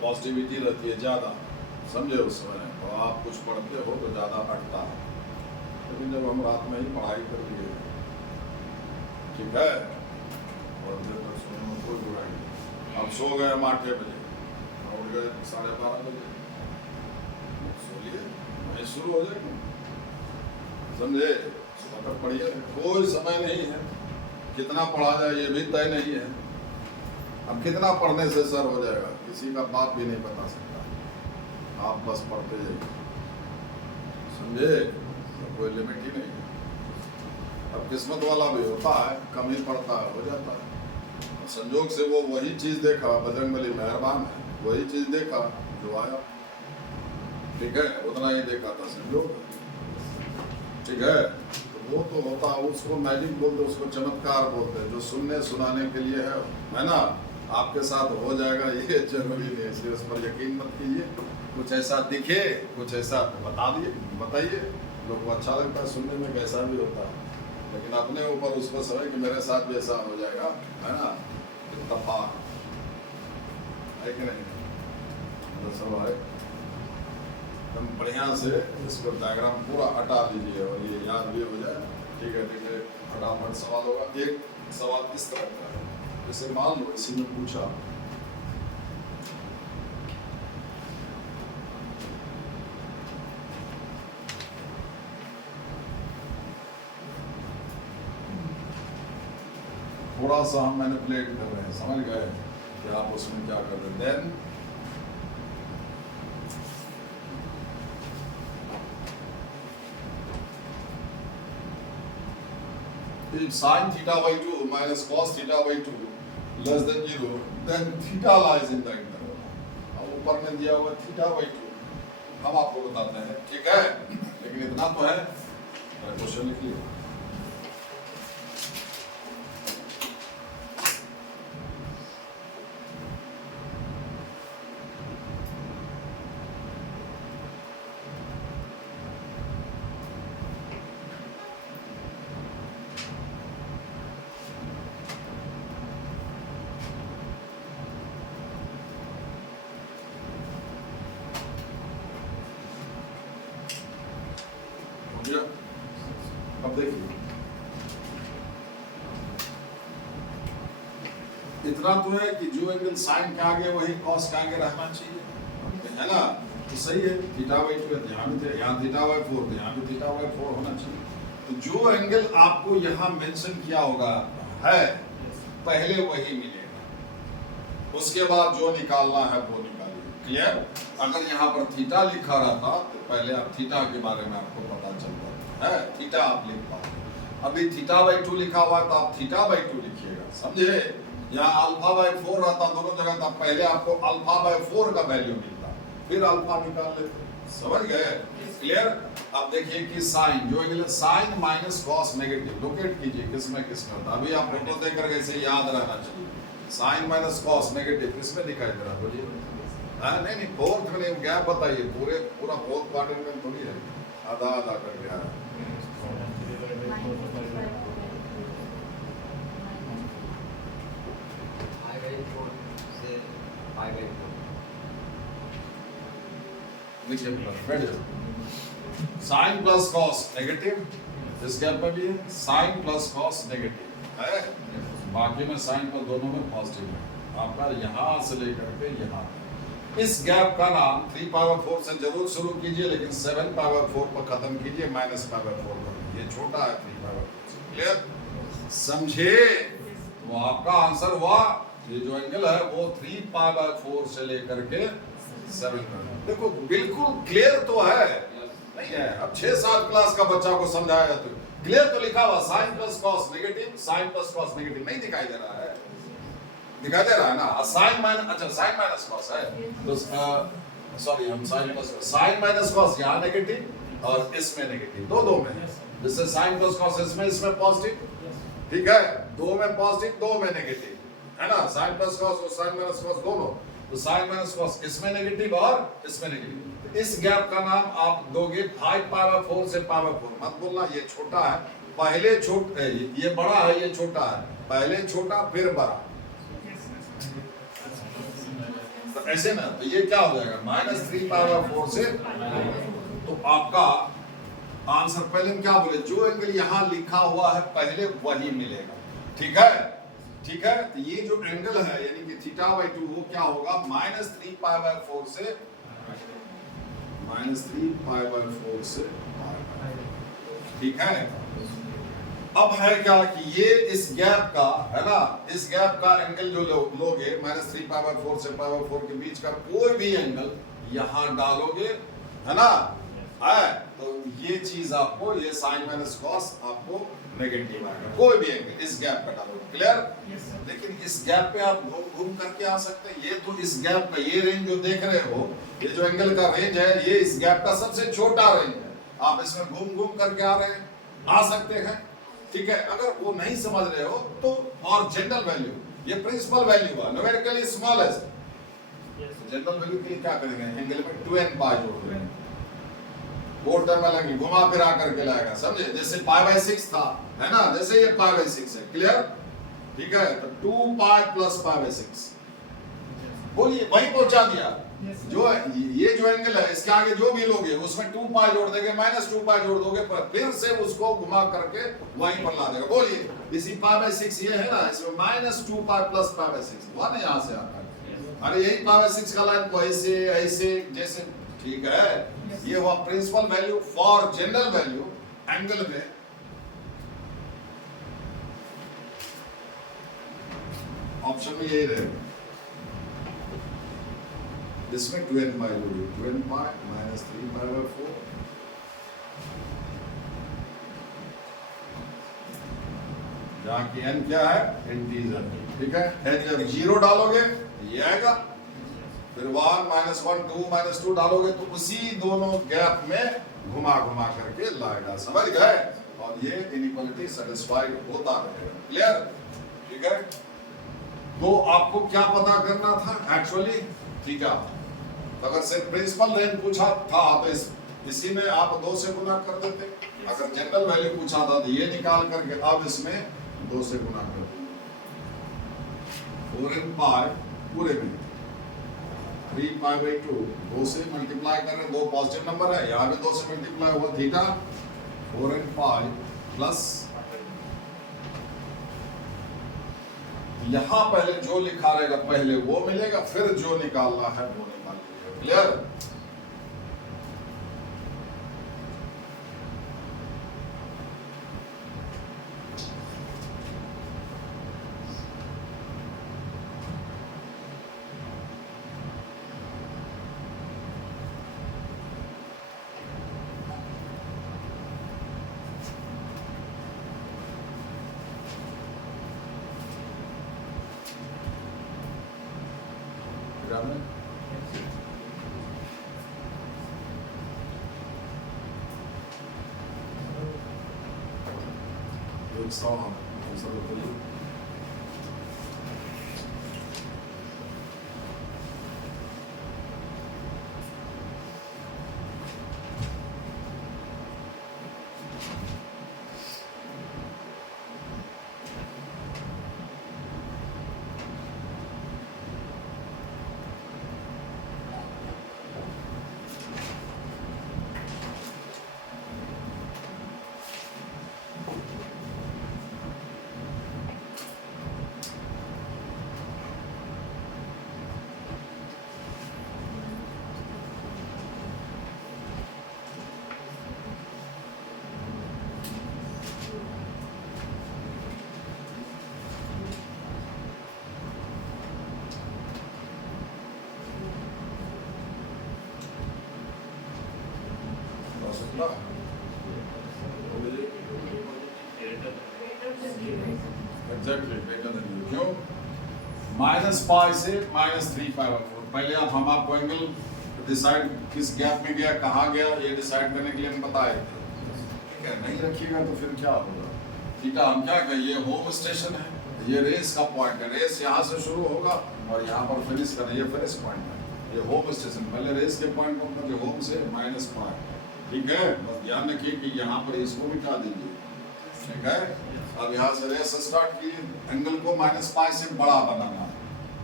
पॉजिटिविटी रहती है ज़्यादा, समझे। उस समय और आप कुछ पढ़ते हो तो ज़्यादा अटता है। लेकिन जब हम रात में ही पढ़ाई कर लिए, ठीक है, और देर तक सोने में कोई बुराई नहीं। अब सो गए हम 8 बजे, उठ गए 12:30 बजे, सो लिए, वहीं शुरू हो जाएगा, समझे। सुबह तक पढ़िए, कोई समय नहीं है। कितना पढ़ा जाए ये भी तय नहीं है। अब कितना पढ़ने से सर हो जाएगा किसी का बाप भी नहीं बता सकता, आप बस पढ़ते जाइए, समझे। कोई लिमिट ही नहीं है। अब किस्मत वाला भी होता है, कम ही पड़ता है, हो जाता है। संजोग से वो वही चीज देखा, बजरंगबली मेहरबान है, वही चीज देखा जो आया। ठीक है, उतना ही देखा था संजोग। ठीक है, तो वो तो होता है, उसको मैजिक बोलते, उसको चमत्कार बोलते हैं, जो सुनने सुनाने के लिए है ना। आपके साथ हो जाएगा ये जरूरी नहीं, इसलिए उस पर यकीन मत कीजिए। कुछ ऐसा दिखे, कुछ ऐसा बताइए, लोग को अच्छा लगता है सुनने में, कैसा भी होता है, लेकिन अपने ऊपर उसको समझ कि मेरे साथ भी ऐसा हो जाएगा, है ना, इत्तफाक है कि नहीं। तो सब है, तुम बढ़िया से इसको डायग्राम पूरा हटा दीजिए और ये याद भी हो जाए। ठीक है, ठीक है, फटाफट सवाल होगा। एक सवाल इस तरह का है, जैसे मान लो इसी में पूछा थोड़ा सा हम मैनिपुलेट कर रहे हैं, समझ गए कि आप उसमें क्या कर रहे हैं। If sin theta by 2 minus cos theta by 2 less than 0, then theta lies in the interval. अब ऊपर में दिया हुआ theta by 2 हम आपको बताते हैं, ठीक है, लेकिन इतना तो है, क्वेश्चन लिख लिया। अब देखिए, इतना तो है कि जो एंगल साइन के आगे वही कॉस के आगे रहना चाहिए, है ना, तो सही है। थीटा बाई 2 यहाँ भी थे, यहाँ थीटा बाई 4, यहाँ भी थीटा बाई 4 होना चाहिए। तो जो एंगल आपको यहाँ मेंशन किया होगा है, पहले वही मिलेगा, उसके बाद जो निकालना है वो निकालिए। क्लियर। अगर यहाँ पर थीटा लिखा रहता तो पहले आप थीटा के बारे में आपको पता चलता है, थीटा आप लिख पाओ। अभी थीटा बाई 2 लिखा हुआ है तो आप थीटा बाई 2 लिखिएगा, समझे। यहाँ अल्फा बाई 4 रहता दोनों जगह, तब पहले आपको अल्फा बाई 4 का वैल्यू मिलता, फिर अल्फा निकाल लेते, समझ गए। क्लियर। अब देखिए कि साइन जो है, sine minus cos negative, locate कीजिए किसमें किसमें होता है। अभी आप फोटो देख करके इसे याद रहना चाहिए। साइन माइनस कॉस नेगेटिव किसमें दिखाई दे रहा, बोलिए। नहीं नहीं, फोर्थ में नहीं, गैप बताइए, पूरा फोर्थ क्वाड्रेंट में थोड़ी है, आधा आधा कर गया है। साइन प्लस कॉस नेगेटिव, इस गैप में भी है साइन प्लस कॉस नेगेटिव है, बाकी में साइन पर दोनों में पॉजिटिव है। आपका यहाँ से लेकर के यहाँ, इस गैप का नाम 3 पावर 4 से जरूर शुरू कीजिए, लेकिन 7 पावर 4 पर खत्म कीजिए, माइनस पावर 4 पर। ये छोटा है 3 पावर 4। क्लियर, समझे। तो आपका आंसर हुआ, ये जो एंगल है वो 3 पावर 4 से लेकर के 7 पर। देखो बिल्कुल क्लियर तो है, नहीं है। अब 6-7 क्लास का बच्चा को समझाया तो क्लियर तो लिखा हुआ, sine plus cos negative, sine plus cos negative नहीं दिखाई दे रहा है, दिखाई दे रहा है ना। साइन माइनस, अच्छा साइन माइनस कॉस है तो सॉरी, हम sine plus, sine minus cos यहाँ नेगेटिव और इसमें नेगेटिव, दो में, जैसे साइन प्लस कॉस इसमें पॉजिटिव, ठीक है, 2 में पॉजिटिव 2 में नेगेटिव, है ना। साइन प्लस कॉस और साइन माइनस कॉस दोनों, तो साइन माइनस कॉस इसमें नेगेटिव और इसमें नेगेटिव। इस गैप का नाम आप दोगे 5 पावर 4 से पावर 4। मत बोलना ये छोटा है, पहले छोटा, ये बड़ा है, ये छोटा है, पहले छोटा फिर बड़ा, तो ऐसे ना। तो ये क्या हो जाएगा, -3 पावर 4 से। तो आपका आंसर पहले हम क्या बोले, जो एंगल यहाँ लिखा हुआ है पहले वही मिलेगा, ठीक है, ठीक है। तो ये जो एंगल है यानी कि थीटा बाई 2 वो क्या होगा, -3 पावर 4 से, -3 पावर 4 से, ठीक है। अब है क्या कि ये इस गैप का है ना, इस गैप का एंगल जो लोगे -3 पावर 4 से पावर 4 के बीच का कोई भी एंगल यहाँ डालोगे, है ना, है, तो ये चीज आपको, ये साइन माइनस कॉस आपको नेगेटिव आएगा कोई भी एंगल इस गैप पे डालोगे। क्लियर? लेकिन इस गैप पे आप घूम घूम करके आ सकते हैं। ये तो इस गैप का ये रेंज जो देख रहे हो, ये जो एंगल का रेंज है, ये इस गैप का सबसे छोटा रेंज है। आप इसमें घूम घूम करके आ रहे हैं, आ सकते हैं। ठीक है, अगर वो नहीं समझ रहे हो तो, और जनरल वैल्यू, ये प्रिंसिपल वैल्यू है, न्यूमेरिकली स्मॉलेस्ट। जनरल वैल्यू के लिए क्या करेंगे, एंगल में 2n पाई जोड़ देंगे, बोर्ड टर्म लगेगी, घुमा फिरा करके लाएगा, समझे? जैसे π/6 था, है ना, जैसे ये π/6 है। क्लियर? ठीक है, तो 2 पाई प्लस π/6 बोलिए, वही पहुंचा दिया। जो ये जो एंगल है, इसके आगे जो भी लोगे उसमें 2 पाई जोड़ देंगे, -2 पाई जोड़ दोगे, पर फिर से उसको घुमा करके वहीं पर ला देगा। बोलिए, इसी π/6 ये है ना, इसमें -2 पाई प्लस π/6 हुआ ना, यहाँ से आता है। अरे यही π/6 का लाइन को ऐसे ऐसे जैसे, ठीक है, ये हुआ principal value for general value angle में। ऑप्शन में यही रहेगा, इसमें 2n पाई जोड़िए, 2n पाई -3 पाई/4, जहाँ की n क्या है, इंटीजर। ठीक है, n जब 0 डालोगे ये आएगा, फिर 1 -1 2 -2 डालोगे तो उसी दोनों गैप में घुमा घुमा करके लाएगा। समझ गए? और ये इनइक्वालिटी सेटिस्फाइड होता रहेगा। क्लियर? ठीक है, तो आपको क्या पता करना था एक्चुअली? ठीक है, अगर सिर्फ प्रिंसिपल रेंज पूछा था तो इसी में आप 2 से गुना कर देते। अगर जनरल वैल्यू पूछा था तो ये निकाल करके अब इसमें 2 से गुना कर देंगे। 4n पाई पूरे में 3 π/2, 2 से मल्टीप्लाई कर रहे हैं, 2 पॉजिटिव नंबर है, यहाँ भी 2 से मल्टीप्लाई हुआ, थीटा 4n पाई प्लस, यहाँ पहले जो लिखा रहेगा पहले वो मिलेगा, फिर जो निकालना है वो निकाल लीजिएगा। क्लियर? एग्जैक्टली, क्यों? -π से -3 π/4। पहले हम आपको एंगल डिसाइड किस गैप में गया, कहाँ गया, ये डिसाइड करने के लिए हम बताए। ठीक है, नहीं रखिएगा तो फिर क्या होगा? ठीक है, हम क्या कहें, ये होम स्टेशन है, ये रेस का पॉइंट है, रेस यहाँ से शुरू होगा और यहाँ पर फिनिश करना, ये फिनिश पॉइंट है, ये होम स्टेशन। पहले रेस के पॉइंट पर पहुंचे, होम से -π। ठीक है, बस ध्यान रखिए कि यहाँ पर इसको मिटा दीजिए। ठीक है, अब यहाँ से रेस स्टार्ट की, एंगल को -π से बड़ा बनाना,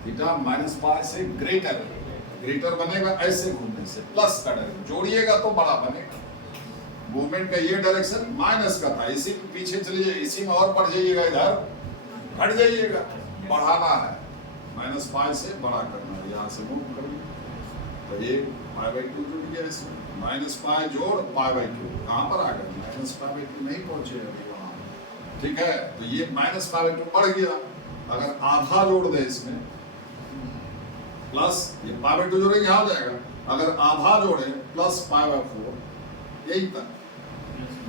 थीटा -π से ग्रेटर बनेगा, ऐसे घूमने से प्लस का डायरेक्शन जोड़िएगा तो बड़ा बनेगा। मूवमेंट का ये डायरेक्शन माइनस का था, इसी पीछे चलिए, इसी में और बढ़ जाइएगा, इधर हट जाइएगा, बढ़ाना है, -π से बड़ा करना है, यहाँ से मूव करिए तो ये π/2 जुड़ गया इसमें, -π जोड़ π/2 कहाँ पर आ गया, -π/2 नहीं पहुंचे अभी वहाँ। ठीक है, तो ये -π/2 बढ़ गया, अगर आधा जोड़ दे इसमें प्लस ये π/2 जोड़ेंगे, यहाँ हो जाएगा, अगर आधा जोड़े प्लस π/4 यही तक।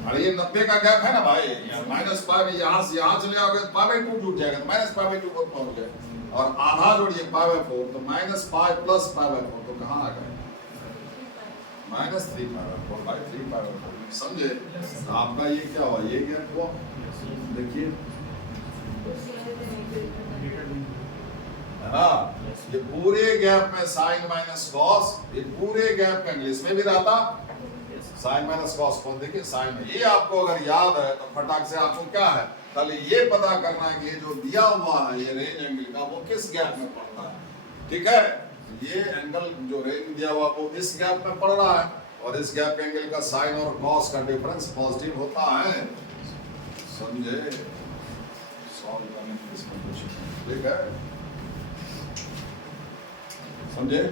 अरे ये 90 का गैप है ना भाई, माइनस पाई में यहाँ से यहाँ चले आओगे तो पाई/2 जुड़ जाएगा, तो माइनस पाई/2 पर पहुंच गए, और आधा जोड़िए पाई/4, तो माइनस पाई प्लस पाई/4, तो कहाँ आ गए? -3 पाई/4 बाई 3 पाई/4। समझे? आपका ये क्या हुआ, ये गैप हुआ, देखिए है ना, ये पूरे गैप में साइन माइनस कॉस, ये पूरे गैप का इंग्लिश में भी रहता साइन माइनस कॉस को। देखिए साइन में ये आपको अगर याद है तो फटाक से आपको क्या है, खाली ये पता करना है कि ये जो दिया हुआ है ये रेंज एंगल का वो किस गैप में पड़ता है। ठीक है, ये एंगल जो रेंज दिया हुआ वो इस गैप में पड़ रहा है, और इस गैप एंगल का साइन और कॉस का डिफरेंस पॉजिटिव होता है। समझे? सॉल्व करने की इसमें कुछ ठीक है, समझे?